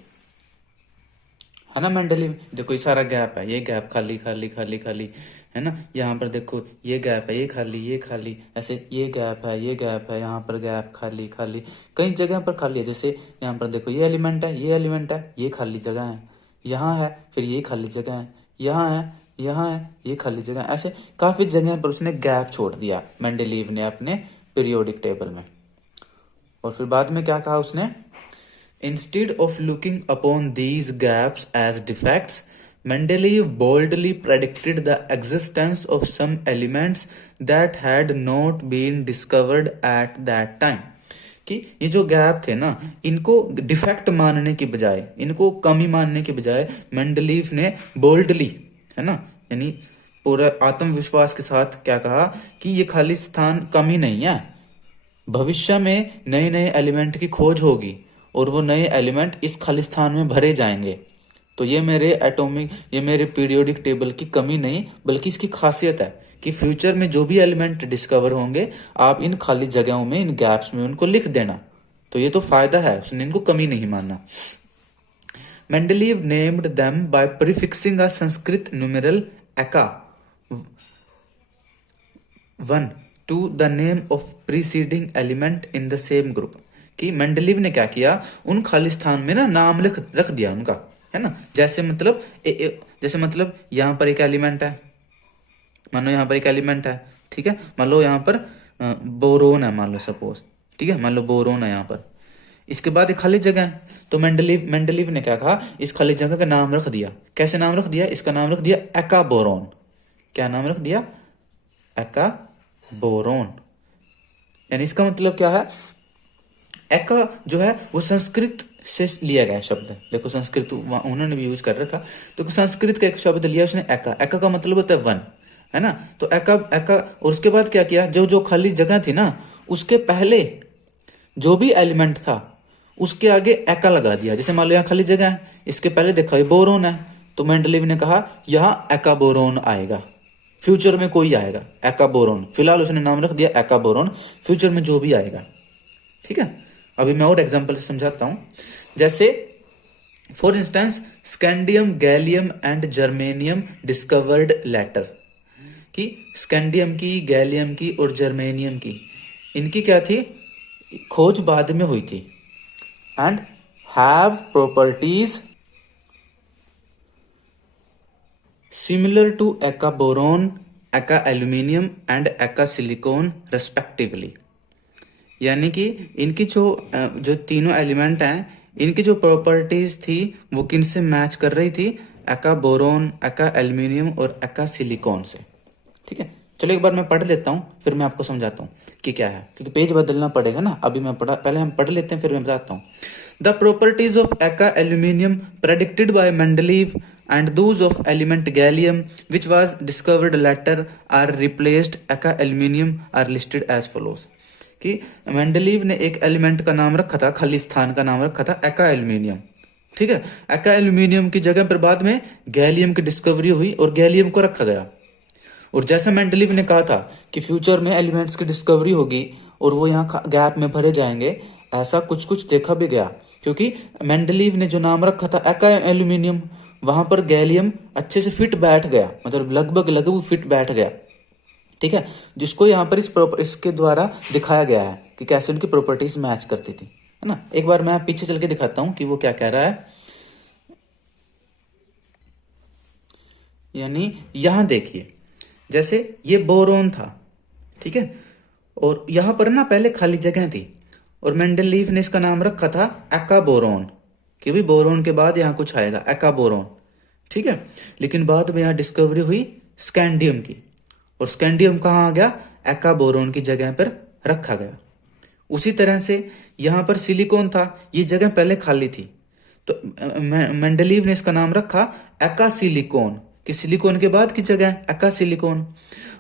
है ना, मेंडलीव देखो ये सारा गैप है, ये गैप खाली खाली खाली खाली, है ना। यहाँ पर देखो ये गैप है, ये खाली, ऐसे ये गैप है, ये गैप है, यहाँ पर गैप खाली खाली, कई जगह पर खाली है। जैसे यहाँ पर देखो ये एलिमेंट है, ये एलिमेंट है, ये खाली जगह है, यहाँ है, फिर ये खाली जगह है, यहाँ है, यहाँ है, ये खाली जगह है। ऐसे काफी जगह पर उसने गैप छोड़ दिया मेंडलीव ने अपने पीरियोडिक टेबल में। और फिर बाद में क्या कहा उसने, instead of looking upon these gaps as defects, Mendeleev boldly predicted the existence of some elements that had not been discovered at that time. कि ये जो गैप थे ना, इनको डिफेक्ट मानने की बजाय, इनको कमी मानने की बजाय मेंडलीव ने बोल्डली, है ना, यानी पूरा आत्मविश्वास के साथ क्या कहा कि ये खाली स्थान कमी नहीं है, भविष्य में नए नए एलिमेंट की खोज होगी और वो नए एलिमेंट इस खाली स्थान में भरे जाएंगे। तो ये मेरे पीरियोडिक टेबल की कमी नहीं बल्कि इसकी खासियत है कि फ्यूचर में जो भी एलिमेंट डिस्कवर होंगे आप इन खाली जगहों में, इन गैप्स में उनको लिख देना। तो ये तो फायदा है, उसने इनको कमी नहीं माना। Mendeleev named them by prefixing a Sanskrit numeral eka 1 to the name of preceding element in the same group, कि मेंडलीव ने क्या किया, उन खाली स्थान में ना नाम रख दिया उनका, है ना। जैसे मतलब यहाँ पर एक एलिमेंट है, मान लो यहाँ पर एक एलिमेंट है, ठीक है, मान लो यहाँ पर बोरोन है, मान लो सपोज, ठीक है, मान लो बोरोन है यहाँ पर, इसके बाद एक खाली जगह है। तो मेंडलीव ने क्या कहा, इस खाली जगह का नाम रख दिया। कैसे नाम रख दिया, इसका नाम रख दिया एका बोरोन। क्या नाम रख दिया, एका बोरोन। यानी इसका मतलब क्या है, एका जो है वो संस्कृत से लिया गया शब्द है। देखो संस्कृत उन्होंने भी यूज कर रखा, तो संस्कृत का एक शब्द लिया उसने एका, एका का मतलब होता है वन, है ना। तो एका और उसके बाद क्या किया, जो खाली जगह थी ना उसके पहले जो भी एलिमेंट था उसके आगे एका लगा दिया। जैसे मान लो यहाँ खाली जगह है, इसके पहले देखा ये बोरोन है, तो मेंडलीव ने कहा यहाँ एका बोरोन आएगा, फ्यूचर में कोई आएगा एका बोरोन। फिलहाल उसने नाम रख दिया एका बोरोन, फ्यूचर में जो भी आएगा, ठीक है। अभी मैं और एग्जांपल से समझाता हूं। जैसे for instance scandium, gallium and germanium discovered letter, कि स्कैंडियम की, गैलियम की और जर्मेनियम की, इनकी क्या थी, खोज बाद में हुई थी। And have properties similar to eka boron, eka aluminium and eka silicon respectively. यानी कि इनकी जो तीनों एलिमेंट हैं, इनकी जो प्रॉपर्टीज थी वो किनसे मैच कर रही थी, एका बोरोन, एका एल्यूमिनियम और एका सिलिकॉन से, ठीक है। चलो एक बार मैं पढ़ लेता हूँ, फिर मैं आपको समझाता हूँ कि क्या है, क्योंकि पेज बदलना पड़ेगा ना। अभी पहले हम पढ़ लेते हैं, फिर मैं बताता हूँ। The properties of eka aluminium predicted by Mendeleev and those of element gallium which was discovered later are replaced एका aluminium are listed as follows। कि मेंडलीव ने एक एलिमेंट का नाम रखा था, खाली स्थान का नाम रखा था एका एल्यूमिनियम, ठीक है। एका एल्यूमिनियम की जगह पर बाद में गैलियम की डिस्कवरी हुई और गैलियम को रखा गया। और जैसा मेंडलीव ने कहा था कि फ्यूचर में एलिमेंट्स की डिस्कवरी होगी और वो यहाँ गैप में भरे जाएंगे, ऐसा कुछ कुछ देखा भी गया, क्योंकि मेंडलीव ने जो नाम रखा था एका एल्यूमिनियम, वहां पर गैलियम अच्छे से फिट बैठ गया, मतलब लगभग लगभग फिट बैठ गया। ठीक है, जिसको यहाँ पर इसके द्वारा दिखाया गया है कि कैसे उनकी प्रॉपर्टीज मैच करती थी, है ना। एक बार मैं पीछे चल के दिखाता हूं कि वो क्या कह रहा है। यानी यहां देखिए, जैसे ये बोरोन था, ठीक है, और यहां पर ना पहले खाली जगह थी, और मेंडलीव ने इसका नाम रखा था एका बोरोन, कि भाई बोरोन के बाद यहाँ कुछ आएगा, एका बोरोन। ठीक है, लेकिन बाद में यहाँ डिस्कवरी हुई स्कैंडियम की, और स्कैंडियम कहाँ आ गया, एका बोरोन की जगह पर रखा गया। उसी तरह से यहाँ पर सिलिकॉन था, ये जगह पहले खाली थी, तो मेंडलीव ने इसका नाम रखा एका सिलिकॉन, कि सिलिकॉन के बाद की जगह एका सिलिकॉन।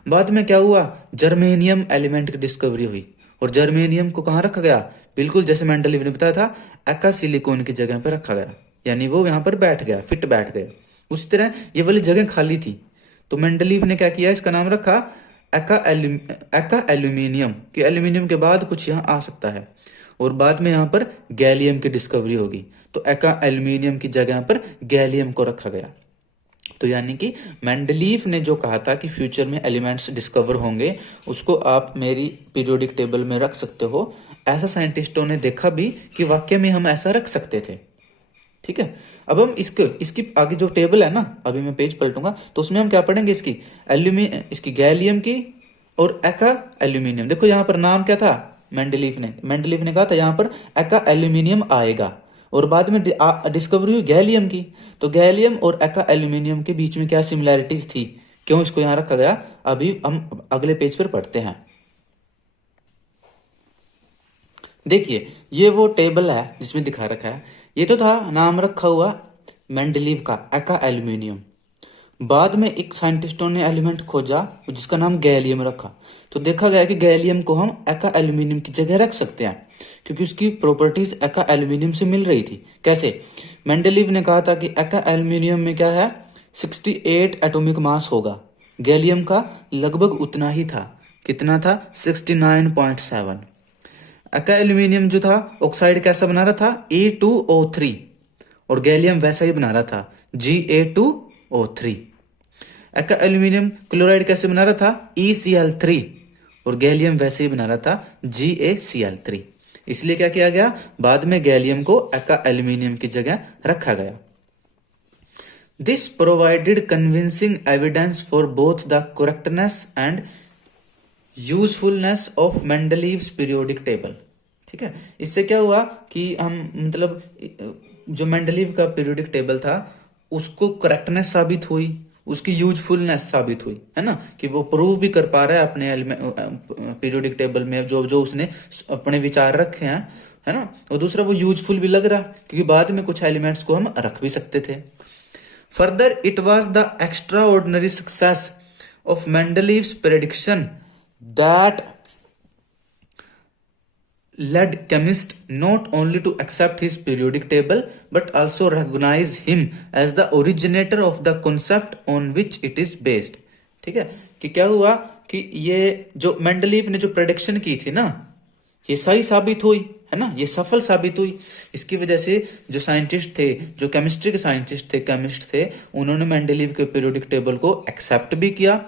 बाद में क्या हुआ, जर्मेनियम एलिमेंट की डिस्कवरी हुई, और जर्मेनियम को कहाँ रखा गया, बिल्कुल जैसे मेंडलीव ने बताया था, एका सिलिकॉन की जगह पर रखा गया, यानी वो यहाँ पर बैठ गया, फिट बैठ गया। उसी तरह ये वाली जगह खाली थी, तो मेंडलीव ने क्या किया, इसका नाम रखा एका एल्यूमिनियम, कि एल्यूमिनियम के बाद कुछ यहाँ आ सकता है, और बाद में यहाँ पर गैलियम की डिस्कवरी होगी, तो एका एल्यूमिनियम की जगह पर गैलियम को रखा गया। तो यानी कि मेंडलीव ने जो कहा था कि फ्यूचर में एलिमेंट्स डिस्कवर होंगे, उसको आप मेरी पीरियोडिक टेबल में रख सकते हो। ऐसा साइंटिस्टों ने देखा भी कि वाकई में हम ऐसा रख सकते थे। ठीक है, अब हम इसकी आगे जो टेबल है ना, अभी मैं पेज पलटूंगा तो उसमें हम क्या पढ़ेंगे, इसकी गैलियम की और एका एल्यूमिनियम। देखो यहाँ पर नाम क्या था, मेंडलीव ने कहा था यहाँ पर एका एल्यूमिनियम आएगा, और बाद में डिस्कवरी हुई गैलियम की, तो गैलियम और एका एल्यूमिनियम के बीच में क्या सिमिलैरिटीज थी, क्यों इसको यहाँ रखा गया, अभी हम अगले पेज पर पढ़ते हैं। देखिए ये वो टेबल है जिसमें दिखा रखा है, ये तो था नाम रखा हुआ मेंडलीव का एका एल्यूमिनियम। बाद में एक साइंटिस्टों ने एलिमेंट खोजा जिसका नाम गैलियम रखा, तो देखा गया कि गैलियम को हम एका एल्यूमिनियम की जगह रख सकते हैं, क्योंकि उसकी प्रॉपर्टीज एका एल्यूमिनियम से मिल रही थी। कैसे, मेंडलीव ने कहा था कि एका एल्यूमिनियम में क्या है, 68 एटॉमिक मास होगा, गैलियम का लगभग उतना ही था, कितना था, 69.7। एका एल्यूमिनियम जो था ऑक्साइड कैसा बना रहा था, A2O3, और गैलियम वैसा ही बना रहा था, Ga2O3। एका एल्यूमिनियम क्लोराइड कैसे बना रहा था, ECl3, और गैलियम वैसे ही बना रहा था, GaCl3। इसलिए क्या किया गया, बाद में गैलियम को एका एल्यूमिनियम की जगह रखा गया। This provided convincing evidence for both the correctness and usefulness of Mendeleev's periodic table. ठीक है, इससे क्या हुआ कि हम मतलब जो मेंडलीव का पीरियोडिक टेबल था उसको करेक्टनेस साबित हुई, उसकी यूजफुलनेस साबित हुई, है ना, कि वो प्रूव भी कर पा रहा है अपने पीरियोडिक टेबल में जो जो उसने अपने विचार रखे हैं, है ना, और दूसरा वो यूजफुल भी लग रहा, क्योंकि बाद में कुछ एलिमेंट्स को हम रख भी सकते थे। Further it was the extra ordinary success of Mendeleev's prediction that led chemists not only to accept his periodic table but also recognize him as the originator of the concept on which it is based। ठीक है, कि क्या हुआ कि ये जो मेंडलीव ने जो प्रेडिक्शन की थी ना, ये सही साबित हुई, है ना, ये सफल साबित हुई। इसकी वजह से जो साइंटिस्ट थे, जो केमिस्ट्री के साइंटिस्ट थे, केमिस्ट थे, उन्होंने मेंडलीव के पीरियोडिक टेबल को एक्सेप्ट भी किया,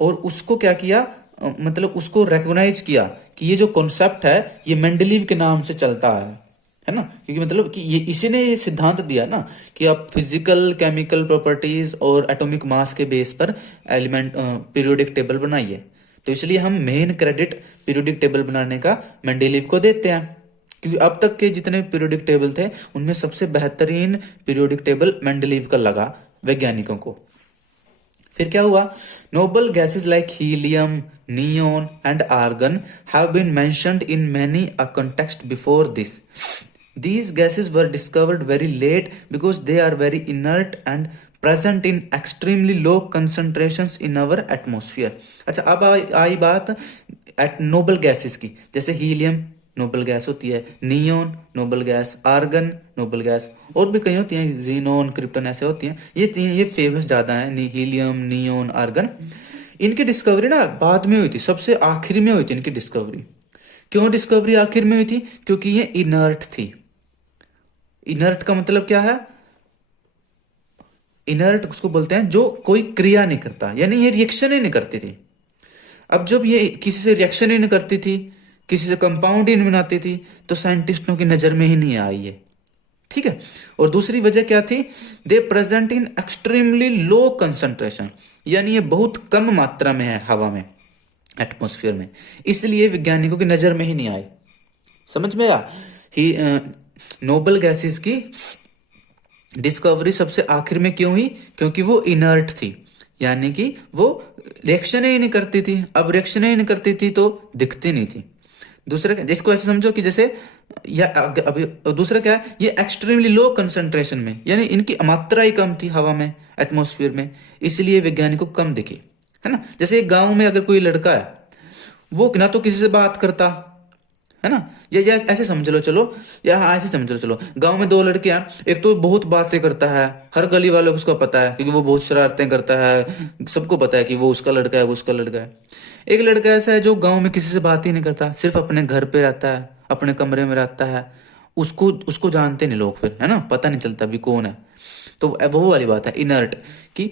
और उसको क्या किया, मतलब उसको रिकॉग्नाइज किया कि ये जो कॉन्सेप्ट है ये मेंडलीव के नाम से चलता है ना, क्योंकि मतलब कि ये इसी ने ये सिद्धांत दिया ना कि आप फिजिकल केमिकल प्रॉपर्टीज और एटॉमिक मास के बेस पर एलिमेंट पीरियोडिक टेबल बनाइए। तो इसलिए हम मेन क्रेडिट पीरियोडिक टेबल बनाने का मेंडलीव को देते हैं, क्योंकि अब तक के जितने पीरियोडिक टेबल थे उनमें सबसे बेहतरीन पीरियोडिक टेबल मेंडलीव का लगा वैज्ञानिकों को। फिर क्या हुआ, noble gases like helium, neon and argon have been mentioned in many a context before this. These gases were discovered very late because they are very inert and present in extremely low concentrations in our atmosphere। अच्छा, अब आई बात नोबल गैसेस की, जैसे हीलियम नोबल गैस होती है, neon noble gas, argon noble gas, और भी कई होती हैं, जीनोन, क्रिप्टन, ऐसे होती हैं। ये फेमस ज्यादा है, हीलियम, नियोन, आर्गन। इनकी डिस्कवरी ना बाद में हुई थी, सबसे आखिरी में हुई थी इनकी डिस्कवरी। क्यों डिस्कवरी आखिर में हुई थी? क्योंकि ये इनर्ट थी। इनर्ट का मतलब क्या है? इनर्ट उसको बोलते हैं जो कोई क्रिया नहीं करता, यानी ये रिएक्शन ही नहीं करती थी। अब जब ये किसी से रिएक्शन ही नहीं करती थी, किसी से कंपाउंड ही नहीं बनाती थी, तो साइंटिस्टों की नजर में ही नहीं आई है। ठीक है। और दूसरी वजह क्या थी? दे present in extremely low concentration, यानी ये बहुत कम मात्रा में है हवा में, एटमॉस्फेयर में, इसलिए वैज्ञानिकों की नजर में ही नहीं आए। समझ में आया? ही नोबल गैसेस की डिस्कवरी सबसे आखिर में क्यों हुई? क्योंकि वो इनर्ट थी, यानी कि वो रिएक्शन ही नहीं करती थी। अब रिएक्शन ही नहीं करती थी तो दिखती नहीं थी। दूसरा, इसको ऐसे समझो कि जैसे, या अभी दूसरा क्या है, ये एक्सट्रीमली लो कंसंट्रेशन में, यानी इनकी मात्रा ही कम थी हवा में, एटमॉस्फेयर में, इसलिए वैज्ञानिकों को कम दिखी, है ना। जैसे एक गांव में अगर कोई लड़का है, वो ना तो किसी से बात करता है ना, या ऐसे समझ लो, चलो, या हाँ ऐसे समझ लो, चलो, गांव में दो लड़के हैं, एक तो बहुत बातें करता है, हर गली वालों को उसको पता है, क्योंकि वो बहुत शरारतें करता है, सबको पता है कि वो उसका लड़का है, वो उसका लड़का है। एक लड़का ऐसा है जो गांव में किसी से बात ही नहीं करता, सिर्फ अपने घर पे रहता है, अपने कमरे में रहता है, उसको उसको जानते नहीं लोग, फिर है ना, पता नहीं चलता भी कौन है। तो वो वाली बात है इनर्ट कि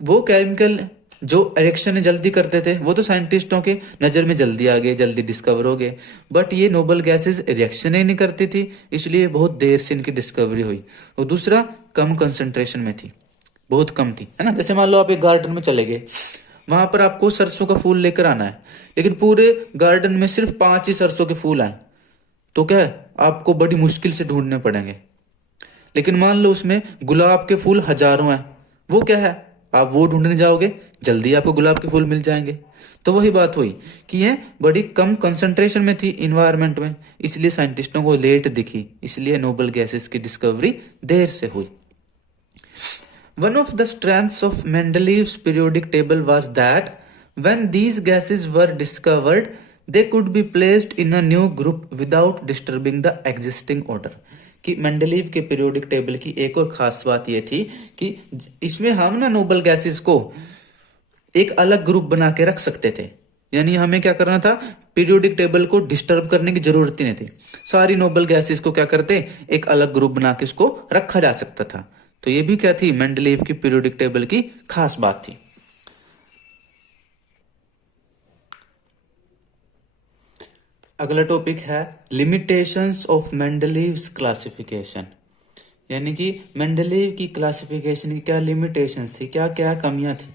वो केमिकल जो रिएक्शन जल्दी करते थे, वो तो साइंटिस्टों के नज़र में जल्दी आ गए, जल्दी डिस्कवर हो गए, बट ये नोबल गैसेस रिएक्शन ही नहीं करती थी, इसलिए बहुत देर से इनकी डिस्कवरी हुई। और दूसरा, कम कंसंट्रेशन में थी, बहुत कम थी, है ना। जैसे मान लो आप एक गार्डन में चले गए, वहां पर आपको सरसों का फूल लेकर आना है, लेकिन पूरे गार्डन में सिर्फ 5 ही सरसों के फूल आए, तो क्या है, आपको बड़ी मुश्किल से ढूंढने पड़ेंगे। लेकिन मान लो उसमें गुलाब के फूल हजारों हैं, वो क्या है, आप वो ढूंढने जाओगे, जल्दी आपको गुलाब के फूल मिल जाएंगे। तो वही बात हुई कि ये बड़ी कम कंसंट्रेशन में थी इन्वायरमेंट में, इसलिए साइंटिस्टों को लेट दिखी, इसलिए नोबल गैसेस की डिस्कवरी देर से हुई। One of the strengths of Mendeleev's periodic table was that when these gases were discovered, they could be placed in a new group without disturbing the existing order. कि मेंडलीव के पीरियोडिक टेबल की एक और खास बात यह थी कि इसमें हम ना नोबल गैसेस को एक अलग ग्रुप बना के रख सकते थे, यानी हमें क्या करना था, पीरियोडिक टेबल को डिस्टर्ब करने की जरूरत ही नहीं थी, सारी नोबल गैसेस को क्या करते, एक अलग ग्रुप बना के इसको रखा जा सकता था। तो ये भी क्या थी, मेंडलीव की पीरियोडिक टेबल की खास बात थी। अगला टॉपिक है लिमिटेशंस ऑफ मेंडलीव्स क्लासिफिकेशन, यानी कि मेंडलीव की क्लासिफिकेशन की क्या लिमिटेशंस थी, क्या क्या कमियां थी।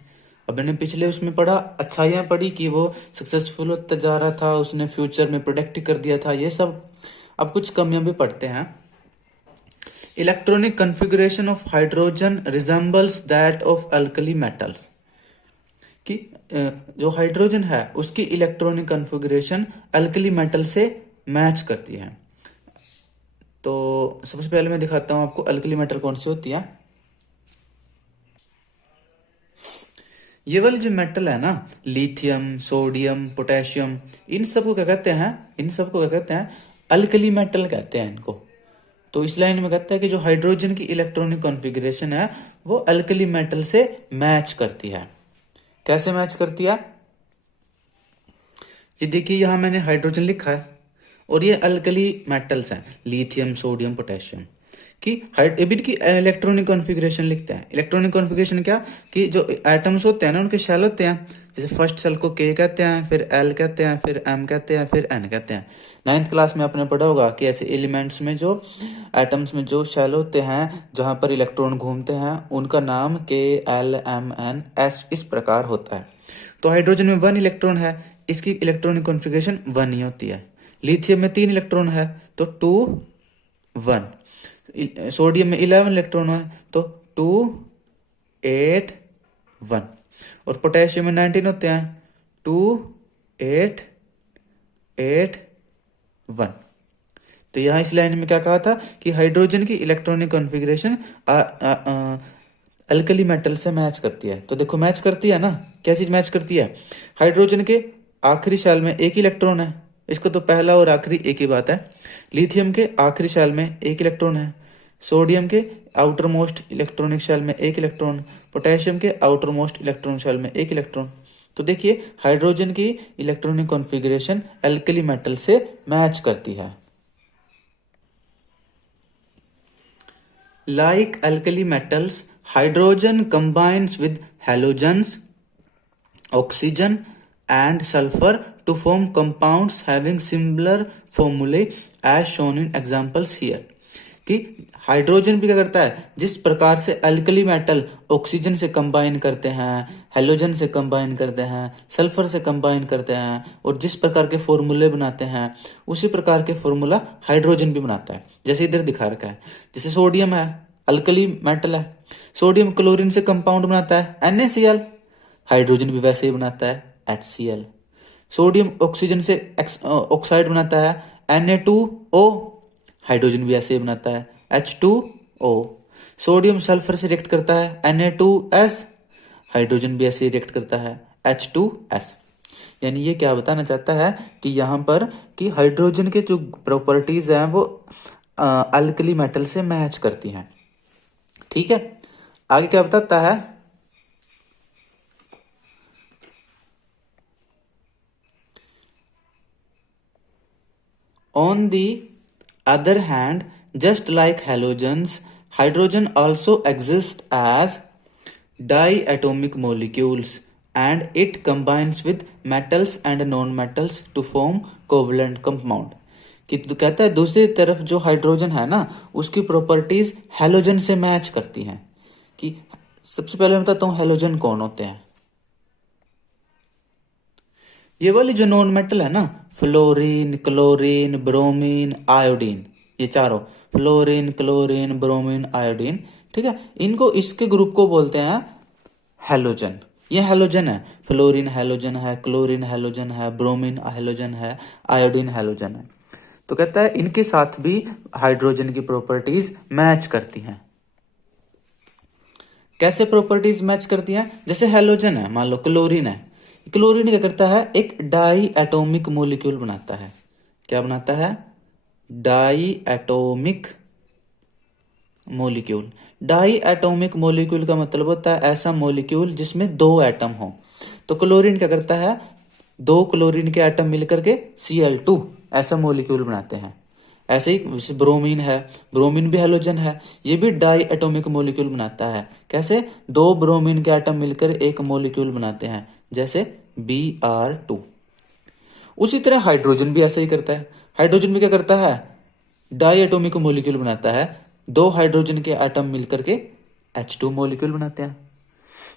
अब मैंने पिछले उसमें पढ़ा, अच्छाइयां पढ़ी कि वो सक्सेसफुल होता जा रहा था, उसने फ्यूचर में प्रोडिक्ट कर दिया था, ये सब। अब कुछ कमियां भी पढ़ते हैं। Electronic configuration of hydrogen resembles that of alkali metals, कि जो हाइड्रोजन है उसकी इलेक्ट्रॉनिक कॉन्फ़िगरेशन अल्कली मेटल से मैच करती है। तो सबसे पहले मैं दिखाता हूं आपको अल्कली मेटल कौन सी होती है। ये वाली जो मेटल है ना, लिथियम, सोडियम, पोटेशियम, इन सबको क्या कहते हैं, इन सबको क्या कहते हैं, अल्कली मेटल कहते हैं इनको। तो इस लाइन में कहता है कि जो हाइड्रोजन की इलेक्ट्रॉनिक कॉन्फ़िगरेशन है वो अल्कली मेटल से मैच करती है। कैसे मैच करती है, ये देखिए यहां मैंने हाइड्रोजन लिखा है और ये अल्कली मेटल्स हैं, लिथियम, सोडियम, पोटेशियम की हाइड्रोजन की इलेक्ट्रॉनिक कॉन्फ़िगरेशन लिखते हैं। इलेक्ट्रॉनिक कॉन्फ़िगरेशन क्या, कि जो एटम्स होते हैं ना उनके शेल होते हैं, जैसे फर्स्ट सेल को के कहते हैं, फिर एल कहते हैं, फिर एम कहते हैं, फिर एन कहते हैं। 9th क्लास में आपने पढ़ा होगा कि ऐसे एलिमेंट्स में जो एटम्स में जो शेल होते हैं जहां पर इलेक्ट्रॉन घूमते हैं उनका नाम के, एल, एम, एन, एस इस प्रकार होता है। तो हाइड्रोजन में 1 इलेक्ट्रॉन है, इसकी इलेक्ट्रॉनिक कॉन्फ़िगरेशन 1 ही होती है। लिथियम में 3 इलेक्ट्रॉन है तो 2 1। सोडियम में 11 इलेक्ट्रॉन है तो 2 8 1। और पोटेशियम में 19 होते हैं, 2 8 8 1। तो यहां इस लाइन में क्या कहा था कि हाइड्रोजन की इलेक्ट्रॉनिक कॉन्फ़िगरेशन अल्कली मेटल से मैच करती है। तो देखो मैच करती है ना, क्या चीज मैच करती है, हाइड्रोजन के आखिरी शेल में 1 इलेक्ट्रॉन है, इसको तो पहला और आखिरी एक ही बात है। लिथियम के आखिरी शेल में 1 इलेक्ट्रॉन है, सोडियम के आउटर मोस्ट इलेक्ट्रॉनिक शेल में 1 इलेक्ट्रॉन, पोटेशियम के आउटर मोस्ट इलेक्ट्रॉन शेल में 1 इलेक्ट्रॉन। तो देखिए हाइड्रोजन की इलेक्ट्रॉनिक कॉन्फ़िगरेशन एल्कली मेटल से मैच करती है। Like alkali metals, hydrogen combines with halogens, oxygen, and sulfur to form compounds having similar formulae as shown in examples here. कि हाइड्रोजन भी क्या करता है, जिस प्रकार से अल्कली मेटल ऑक्सीजन से कंबाइन करते हैं, हेलोजन से कंबाइन करते हैं, सल्फर से कंबाइन करते हैं और जिस प्रकार के फॉर्मूले बनाते हैं उसी प्रकार के फॉर्मूला हाइड्रोजन भी बनाता है। जैसे इधर दिखा रखा है, जैसे सोडियम है अल्कली मेटल है, सोडियम क्लोरीन से कंपाउंड बनाता है NaCl, हाइड्रोजन भी वैसे ही बनाता है HCl। सोडियम ऑक्सीजन से ऑक्साइड बनाता है Na2O, हाइड्रोजन भी ऐसे ही बनाता है H2O। सोडियम सल्फर से रिएक्ट करता है Na2S, हाइड्रोजन भी ऐसे ही रिएक्ट करता है H2S। यानी ये क्या बताना चाहता है कि यहाँ पर कि हाइड्रोजन के जो प्रॉपर्टीज हैं वो अल्कली मेटल से मैच करती हैं। ठीक है, आगे क्या बताता है, On the other hand, just like halogens, hydrogen also exists as diatomic molecules and it combines with metals and non-metals to form covalent compound। कि तो कहता है दूसरी तरफ जो हाइड्रोजन है ना उसकी प्रॉपर्टीज हेलोजन से मैच करती हैं। कि सबसे पहले मैं बताता हूँ हेलोजन कौन होते हैं। ये वाली जो नॉन मेटल है ना, फ्लोरीन, क्लोरीन, ब्रोमीन, आयोडीन, ये चारों फ्लोरीन, क्लोरीन, ब्रोमीन, आयोडीन, ठीक है, इनको इसके ग्रुप को बोलते हैं हेलोजन। ये हेलोजन है, फ्लोरीन हेलोजन है, क्लोरीन हेलोजन है, ब्रोमीन हेलोजन है, आयोडीन हेलोजन है। तो कहता है इनके साथ भी हाइड्रोजन की प्रॉपर्टीज मैच करती हैं। कैसे प्रॉपर्टीज मैच करती हैं, जैसे हेलोजन है, मान लो क्लोरीन है, क्लोरीन क्या करता है, एक डाई एटोमिक मोलिक्यूल बनाता है। क्या बनाता है, di atomic molecule. Di atomic molecule का मतलब होता है ऐसा मोलिक्यूल जिसमें दो एटम हो। तो क्लोरीन क्या करता है, दो क्लोरीन के एटम मिलकर के Cl2 ऐसा मोलिक्यूल बनाते हैं। ऐसे ही ब्रोमीन है, ब्रोमीन भी हेलोजन है, ये भी डाई एटोमिक मोलिक्यूल बनाता है। कैसे, दो ब्रोमीन के एटम मिलकर एक मोलिक्यूल बनाते हैं, जैसे Br2। उसी तरह हाइड्रोजन भी ऐसा ही करता है। हाइड्रोजन भी क्या करता है, डाई एटोमिक मोलिक्यूल बनाता है, दो हाइड्रोजन के एटम मिलकर के H2 मोलिक्यूल बनाते हैं।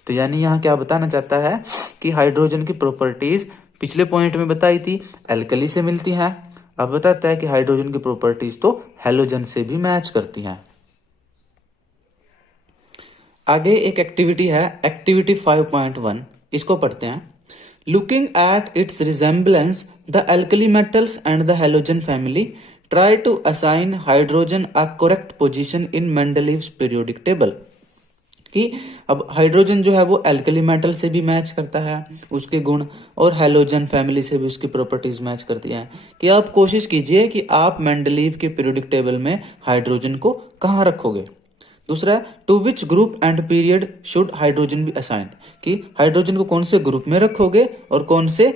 तो यानी यहाँ क्या बताना चाहता है कि हाइड्रोजन की प्रॉपर्टीज पिछले पॉइंट में बताई थी एल्कली से मिलती हैं, अब बताता है कि हाइड्रोजन की प्रॉपर्टीज तो हेलोजन से भी मैच करती हैं। आगे एक एक्टिविटी है, एक्टिविटी 5.1, इसको पढ़ते हैं। Looking at its resemblance the alkali metals and the halogen family, try to assign hydrogen a correct position in Mendeleev's periodic table. कि अब हाइड्रोजन जो है वो एल्कली मेटल से भी मैच करता है उसके गुण, और हेलोजन फैमिली से भी उसकी प्रॉपर्टीज मैच करती हैं। कि आप कोशिश कीजिए कि आप मेंडलीव के पीरियोडिक टेबल में हाइड्रोजन को कहाँ रखोगे। दूसरा, to which group and period should hydrogen be assigned. कि हाइड्रोजन को कौन से ग्रुप में रखोगे और कौन से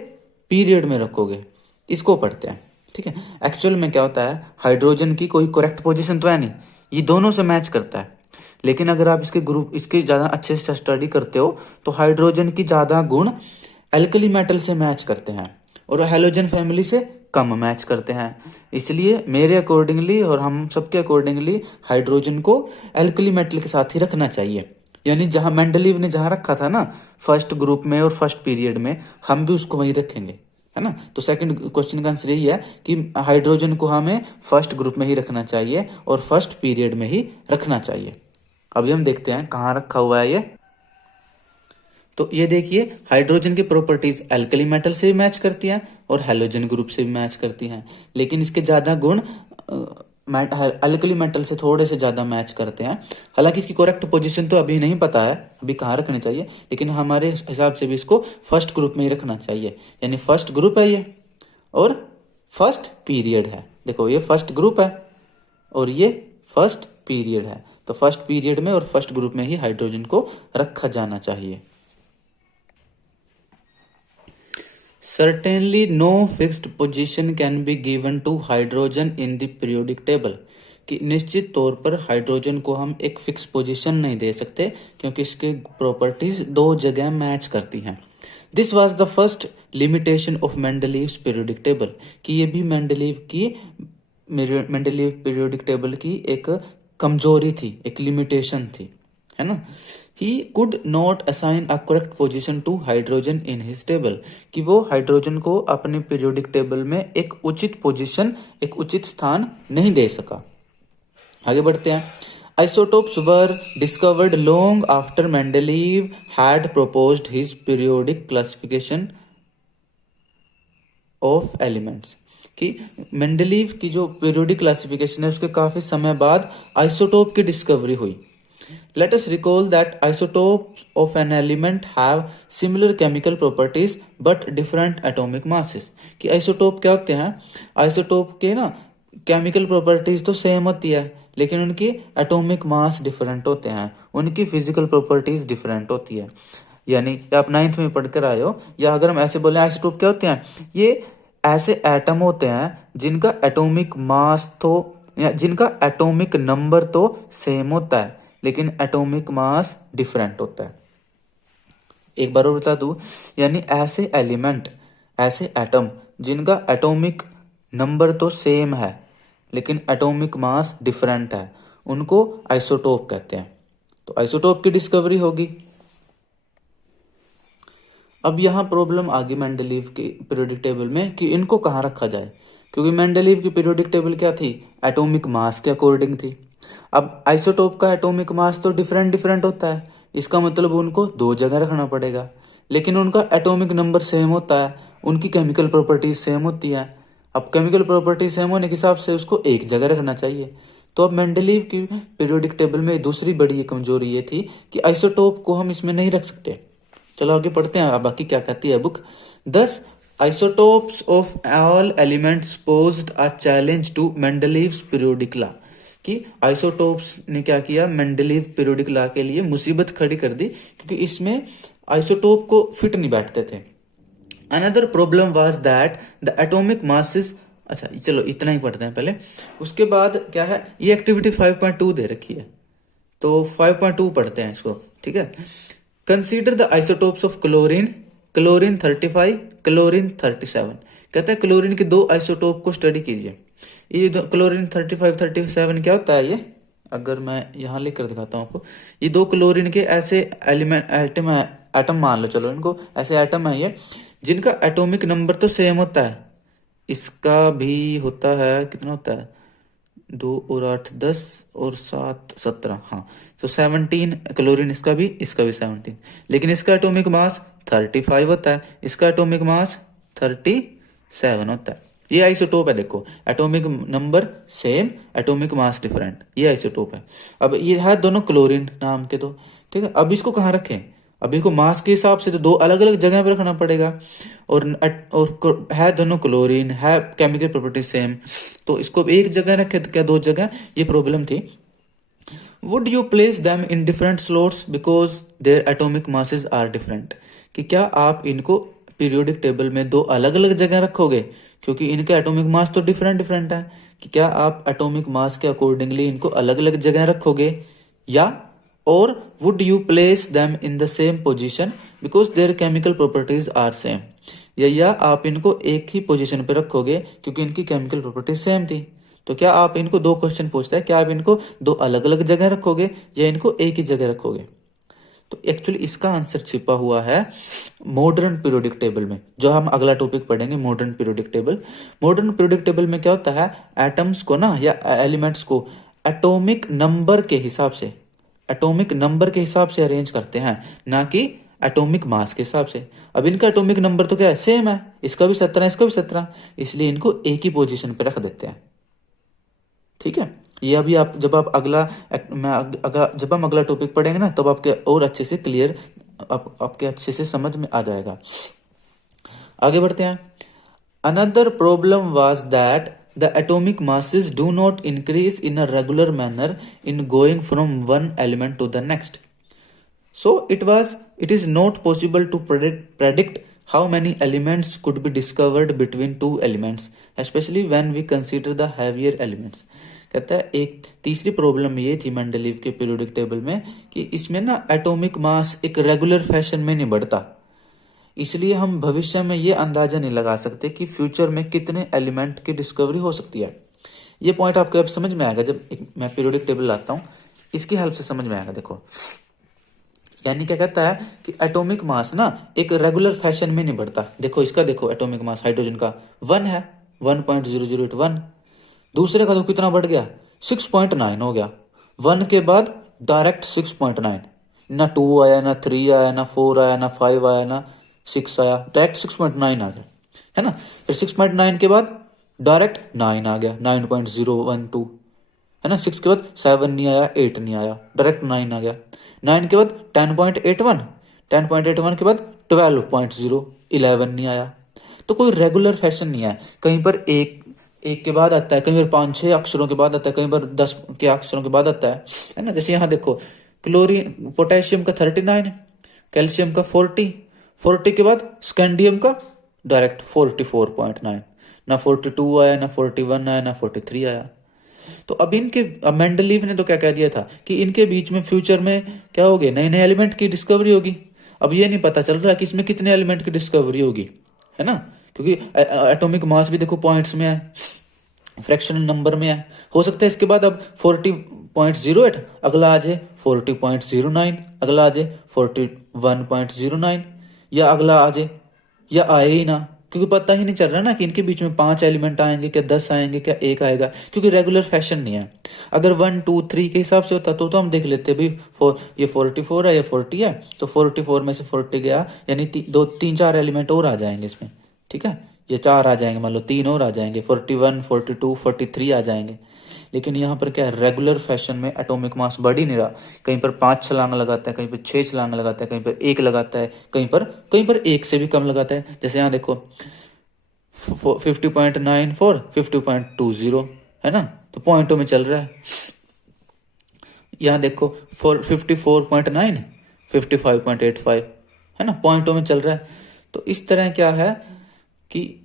पीरियड में रखोगे, इसको पढ़ते हैं। ठीक है, एक्चुअल में क्या होता है, हाइड्रोजन की कोई करेक्ट पोजीशन तो है नहीं, ये दोनों से मैच करता है। लेकिन अगर आप इसके ज्यादा अच्छे से स्टडी करते हो तो हाइड्रोजन की ज्यादा गुण एल्कली मेटल से मैच करते हैं और हेलोजन फैमिली से कम मैच करते हैं। इसलिए मेरे अकॉर्डिंगली और हम सबके अकॉर्डिंगली हाइड्रोजन को एल्कली मेटल के साथ ही रखना चाहिए। यानी जहां मेंडलीव ने जहां रखा था ना फर्स्ट ग्रुप में और फर्स्ट पीरियड में, हम भी उसको वहीं रखेंगे, है ना। तो सेकंड क्वेश्चन का आंसर यही है कि हाइड्रोजन को हमें फर्स्ट ग्रुप में ही रखना चाहिए और फर्स्ट पीरियड में ही रखना चाहिए। अभी हम देखते हैं कहाँ रखा हुआ है ये। तो ये देखिए हाइड्रोजन की प्रॉपर्टीज एल्कली मेटल से भी मैच करती हैं और हेलोजन ग्रुप से भी मैच करती हैं, लेकिन इसके ज्यादा गुण एल्कली मेटल से थोड़े से ज्यादा मैच करते हैं। हालांकि इसकी करेक्ट पोजीशन तो अभी नहीं पता है अभी कहाँ रखनी चाहिए, लेकिन हमारे हिसाब से भी इसको फर्स्ट ग्रुप में ही रखना चाहिए। यानी फर्स्ट ग्रुप है ये और फर्स्ट पीरियड है। देखो ये फर्स्ट ग्रुप है और ये फर्स्ट पीरियड है, तो फर्स्ट पीरियड में और फर्स्ट ग्रुप में ही हाइड्रोजन को रखा जाना चाहिए। Certainly no fixed position can be given to hydrogen in the periodic table, कि निश्चित तौर पर हाइड्रोजन को हम एक फिक्स पोजीशन नहीं दे सकते क्योंकि इसके प्रॉपर्टीज दो जगह मैच करती हैं। This was the first limitation of Mendeleev's periodic table, कि ये भी मेंडलीव पीरियोडिक टेबल की एक कमजोरी थी, एक लिमिटेशन थी, है ना। He could not assign a correct position to hydrogen in his table, कि वो हाइड्रोजन को अपने पीरियोडिक टेबल में एक उचित पोजीशन, एक उचित स्थान नहीं दे सका। आगे बढ़ते हैं। Isotopes were discovered long after Mendeleev had proposed his periodic classification of elements, कि मेंडलीव की जो पीरियोडिक क्लासिफिकेशन है उसके काफी समय बाद आइसोटोप की डिस्कवरी हुई। Let us recall that isotopes of an element have similar chemical properties but different atomic masses, कि आइसोटोप क्या होते हैं, आइसोटोप के ना केमिकल प्रॉपर्टीज तो सेम होती है लेकिन उनकी एटॉमिक मास डिफरेंट होते हैं, उनकी फिजिकल प्रॉपर्टीज डिफरेंट होती है। यानी आप 9th में पढ़कर आए हो, या अगर हम ऐसे बोले आइसोटोप क्या होते हैं, ये ऐसे एटम होते हैं जिनका एटॉमिक मास तो या जिनका एटॉमिक नंबर तो सेम होता है लेकिन एटॉमिक मास डिफरेंट होता है। एक बार और बता दूं, यानी ऐसे एलिमेंट, ऐसे एटम जिनका एटॉमिक नंबर तो सेम है लेकिन एटॉमिक मास डिफरेंट है, उनको आइसोटोप कहते हैं। तो आइसोटोप की डिस्कवरी होगी। अब यहां प्रॉब्लम आ गई मेंडलीव के पीरियोडिक टेबल में कि इनको कहां रखा जाए, क्योंकि मेंडलीव की पीरियोडिक टेबल क्या थी, एटॉमिक मास के अकॉर्डिंग थी। अब आइसोटोप का एटॉमिक मास तो डिफरेंट डिफरेंट होता है, इसका मतलब उनको दो जगह रखना पड़ेगा, लेकिन उनका एटॉमिक नंबर सेम होता है, उनकी केमिकल प्रॉपर्टीज सेम होती है। अब केमिकल प्रॉपर्टी सेम होने के हिसाब से उसको एक जगह रखना चाहिए। तो अब मेंडलीव की पीरियोडिक टेबल में दूसरी बड़ी कमजोरी ये थी कि आइसोटोप को हम इसमें नहीं रख सकते। चलो आगे पढ़ते हैं, अब बाकी क्या कहती है book. 10 isotopes of all elements posed a challenge to Mendeleev's periodic law, कि आइसोटोप्स ने क्या किया, मेंडलीव पीरियोडिक लॉ के लिए मुसीबत खड़ी कर दी क्योंकि इसमें आइसोटोप को फिट नहीं बैठते थे। Another problem was that the atomic masses, अच्छा चलो इतना ही पढ़ते हैं पहले, उसके बाद क्या है, ये एक्टिविटी 5.2 दे रखी है तो 5.2 पढ़ते हैं इसको, ठीक है। Consider the isotopes of chlorine, chlorine 35, chlorine 37, कहता है क्लोरीन के दो आइसोटोप को स्टडी कीजिए। ये क्लोरीन 35 37 क्या होता है, ये अगर मैं यहाँ लिख कर दिखाता हूँ आपको, ये दो क्लोरीन के ऐसे एटम मान लो, चलो इनको ऐसे एटम है ये जिनका एटॉमिक नंबर तो सेम होता है, इसका भी होता है, कितना होता है, 2 और 8 10 और 7 17, हाँ तो 17 क्लोरीन, इसका भी 17, लेकिन इसका एटॉमिक मास 35 होता है, इसका एटॉमिक मास 37 होता है। ये आइसोटोप है, देखो atomic number same, atomic mass different, ये आइसोटोप है। अब ये है दोनों क्लोरीन नाम के दो, ठीक है। अब इसको कहाँ रखें, अब इसको मास के हिसाब से तो दो अलग अलग जगह पे रखना पड़ेगा, और है दोनों क्लोरीन, है केमिकल प्रॉपर्टी सेम, तो इसको एक जगह रखे तो क्या दो जगह, ये प्रॉब्लम थी। Would you place them in different slots because their atomic masses are different, कि क्या आप इनको पीरियोडिक टेबल में दो अलग अलग जगह रखोगे क्योंकि इनके एटॉमिक मास तो डिफरेंट डिफरेंट है, कि क्या आप एटॉमिक मास के अकॉर्डिंगली इनको अलग अलग जगह रखोगे, या और would you place them in the same position because their chemical properties are same, या आप इनको एक ही पोजीशन पे रखोगे क्योंकि इनकी केमिकल प्रॉपर्टीज सेम थी। तो क्या आप इनको, दो क्वेश्चन पूछता है, क्या आप इनको दो अलग अलग जगह रखोगे या इनको एक ही जगह रखोगे। तो एक्चुअली इसका आंसर छिपा हुआ है मॉडर्न पीरियोडिक टेबल में, जो हम अगला टॉपिक पढ़ेंगे, modern periodic table. Modern periodic table में क्या होता है, एटम्स को ना या एलिमेंट्स को एटॉमिक नंबर के हिसाब से, एटॉमिक नंबर के हिसाब से अरेंज करते हैं, ना कि एटॉमिक मास के हिसाब से। अब इनका एटॉमिक नंबर तो क्या है, सेम है, इसका भी 17 इसका भी 17, इसलिए इनको एक ही पोजीशन पे रख देते हैं, ठीक है। ये अभी आप जब आप जब हम अगला टॉपिक पढ़ेंगे ना तब आपके और अच्छे से क्लियर, आपके अच्छे से समझ में आ जाएगा। आगे बढ़ते हैं। Another problem was that the atomic masses do not increase in a regular manner in going from one element to the next, so it is not possible to predict how many elements could be discovered between two elements specially when we consider the heavier elements. कहता है एक तीसरी प्रॉब्लम ये थी मेंडलीव के पीरियोडिक टेबल में कि इसमें ना एटॉमिक मास एक रेगुलर फैशन में नहीं बढ़ता, इसलिए हम भविष्य में ये अंदाजा नहीं लगा सकते कि फ्यूचर में कितने एलिमेंट की डिस्कवरी हो सकती है। ये पॉइंट आपको अब समझ में आएगा जब मैं पीरियोडिक टेबल लाता हूँ, इसकी हेल्प से समझ में आएगा। देखो यानी क्या कहता है कि एटॉमिक मास ना एक रेगुलर फैशन में नहीं बढ़ता। देखो इसका, देखो एटॉमिक मास हाइड्रोजन का 1 है, 1.0081। दूसरे का तो कितना बढ़ गया, 6.9 हो गया। 1 के बाद डायरेक्ट 6.9, ना 2 आया, ना 3 आया, ना 4 आया, ना 5 आया, ना 6 आया, डायरेक्ट 6.9 आ गया, है ना। फिर 6.9 के बाद डायरेक्ट 9 आ गया, 9.012, है ना। 6 के बाद 7 नहीं आया, 8 नहीं आया, डायरेक्ट 9 आ गया। 9 के बाद 10.81, 10.81 के बाद 12.011 नहीं आया। तो कोई रेगुलर फैशन नहीं है, कहीं पर एक के बाद आता है, कहीं पर 5-6 अक्षरों के बाद आता है, कहीं पर 10 के अक्षरों के बाद आता है ना। जैसे यहाँ देखो क्लोरीन, पोटेशियम का 39, कैल्शियम का 40 के बाद स्कैंडियम का डायरेक्ट 44.9, ना 42 आया, ना 41 आया, ना 43 आया। तो अब मेंडलीव ने तो क्या कह दिया था कि इनके बीच में फ्यूचर में क्या होगी, नए नए एलिमेंट की डिस्कवरी होगी। अब ये नहीं पता चल रहा कि इसमें कितने एलिमेंट की डिस्कवरी होगी, है ना, क्योंकि एटॉमिक मास भी देखो पॉइंट्स में है, फ्रैक्शनल नंबर में है। हो सकता है इसके बाद अब 40.08, अगला आ जाए 40.09, अगला आ जाए 41.09, या अगला आ जाए या आए ही ना, क्योंकि पता ही नहीं चल रहा ना कि इनके बीच में 5 एलिमेंट आएंगे, क्या 10 आएंगे, क्या 1 आएगा, क्योंकि रेगुलर फैशन नहीं है। अगर 1 2 3 के हिसाब से होता तो हम देख लेते भाई ये 44 है, ये 40 है, तो 44 में से 40 गया, यानी 3-4 एलिमेंट और आ जाएंगे इसमें, ठीक है। ये 4 आ जाएंगे, मान लो 3 और आ जाएंगे, 41 42 43 आ जाएंगे। लेकिन यहाँ पर क्या है, रेगुलर फैशन में एटॉमिक मास बढ़ ही नहीं रहा। कहीं पर 5 छलांग लगाता है, कहीं पर 6 छलांग लगाता है, कहीं पर 1 लगाता है, कहीं पर 1 से भी कम लगाता है। जैसे यहाँ देखो 50.94, 50.20, है ना, तो पॉइंटों में चल रहा है। यहाँ देखो 54.9, 55.85, है ना, पॉइंटों में चल रहा है। तो इस तरह क्या है कि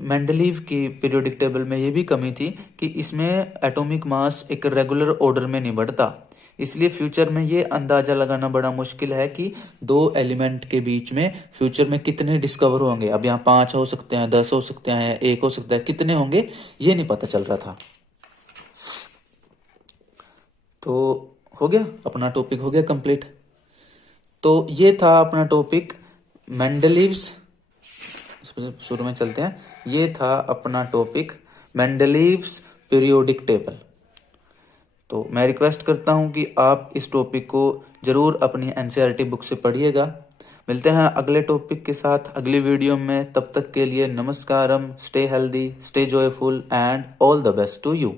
मेंडलीव की पीरियोडिक टेबल में ये भी कमी थी कि इसमें एटॉमिक मास एक रेगुलर ऑर्डर में नहीं बढ़ता, इसलिए फ्यूचर में ये अंदाजा लगाना बड़ा मुश्किल है कि 2 एलिमेंट के बीच में फ्यूचर में कितने डिस्कवर होंगे। अब यहाँ 5 हो सकते हैं, 10 हो सकते हैं, 1 हो सकता है, कितने होंगे ये नहीं पता चल रहा था। तो हो गया अपना टॉपिक, हो गया कंप्लीट। तो ये था अपना टॉपिक मेंडलीव्स, शुरू में चलते हैं। ये था अपना टॉपिक मेंडलीव्स पीरियोडिक टेबल। तो मैं रिक्वेस्ट करता हूं कि आप इस टॉपिक को जरूर अपनी एनसीईआरटी बुक से पढ़िएगा। मिलते हैं अगले टॉपिक के साथ अगली वीडियो में, तब तक के लिए नमस्कारम, stay healthy, stay joyful and all the best to you.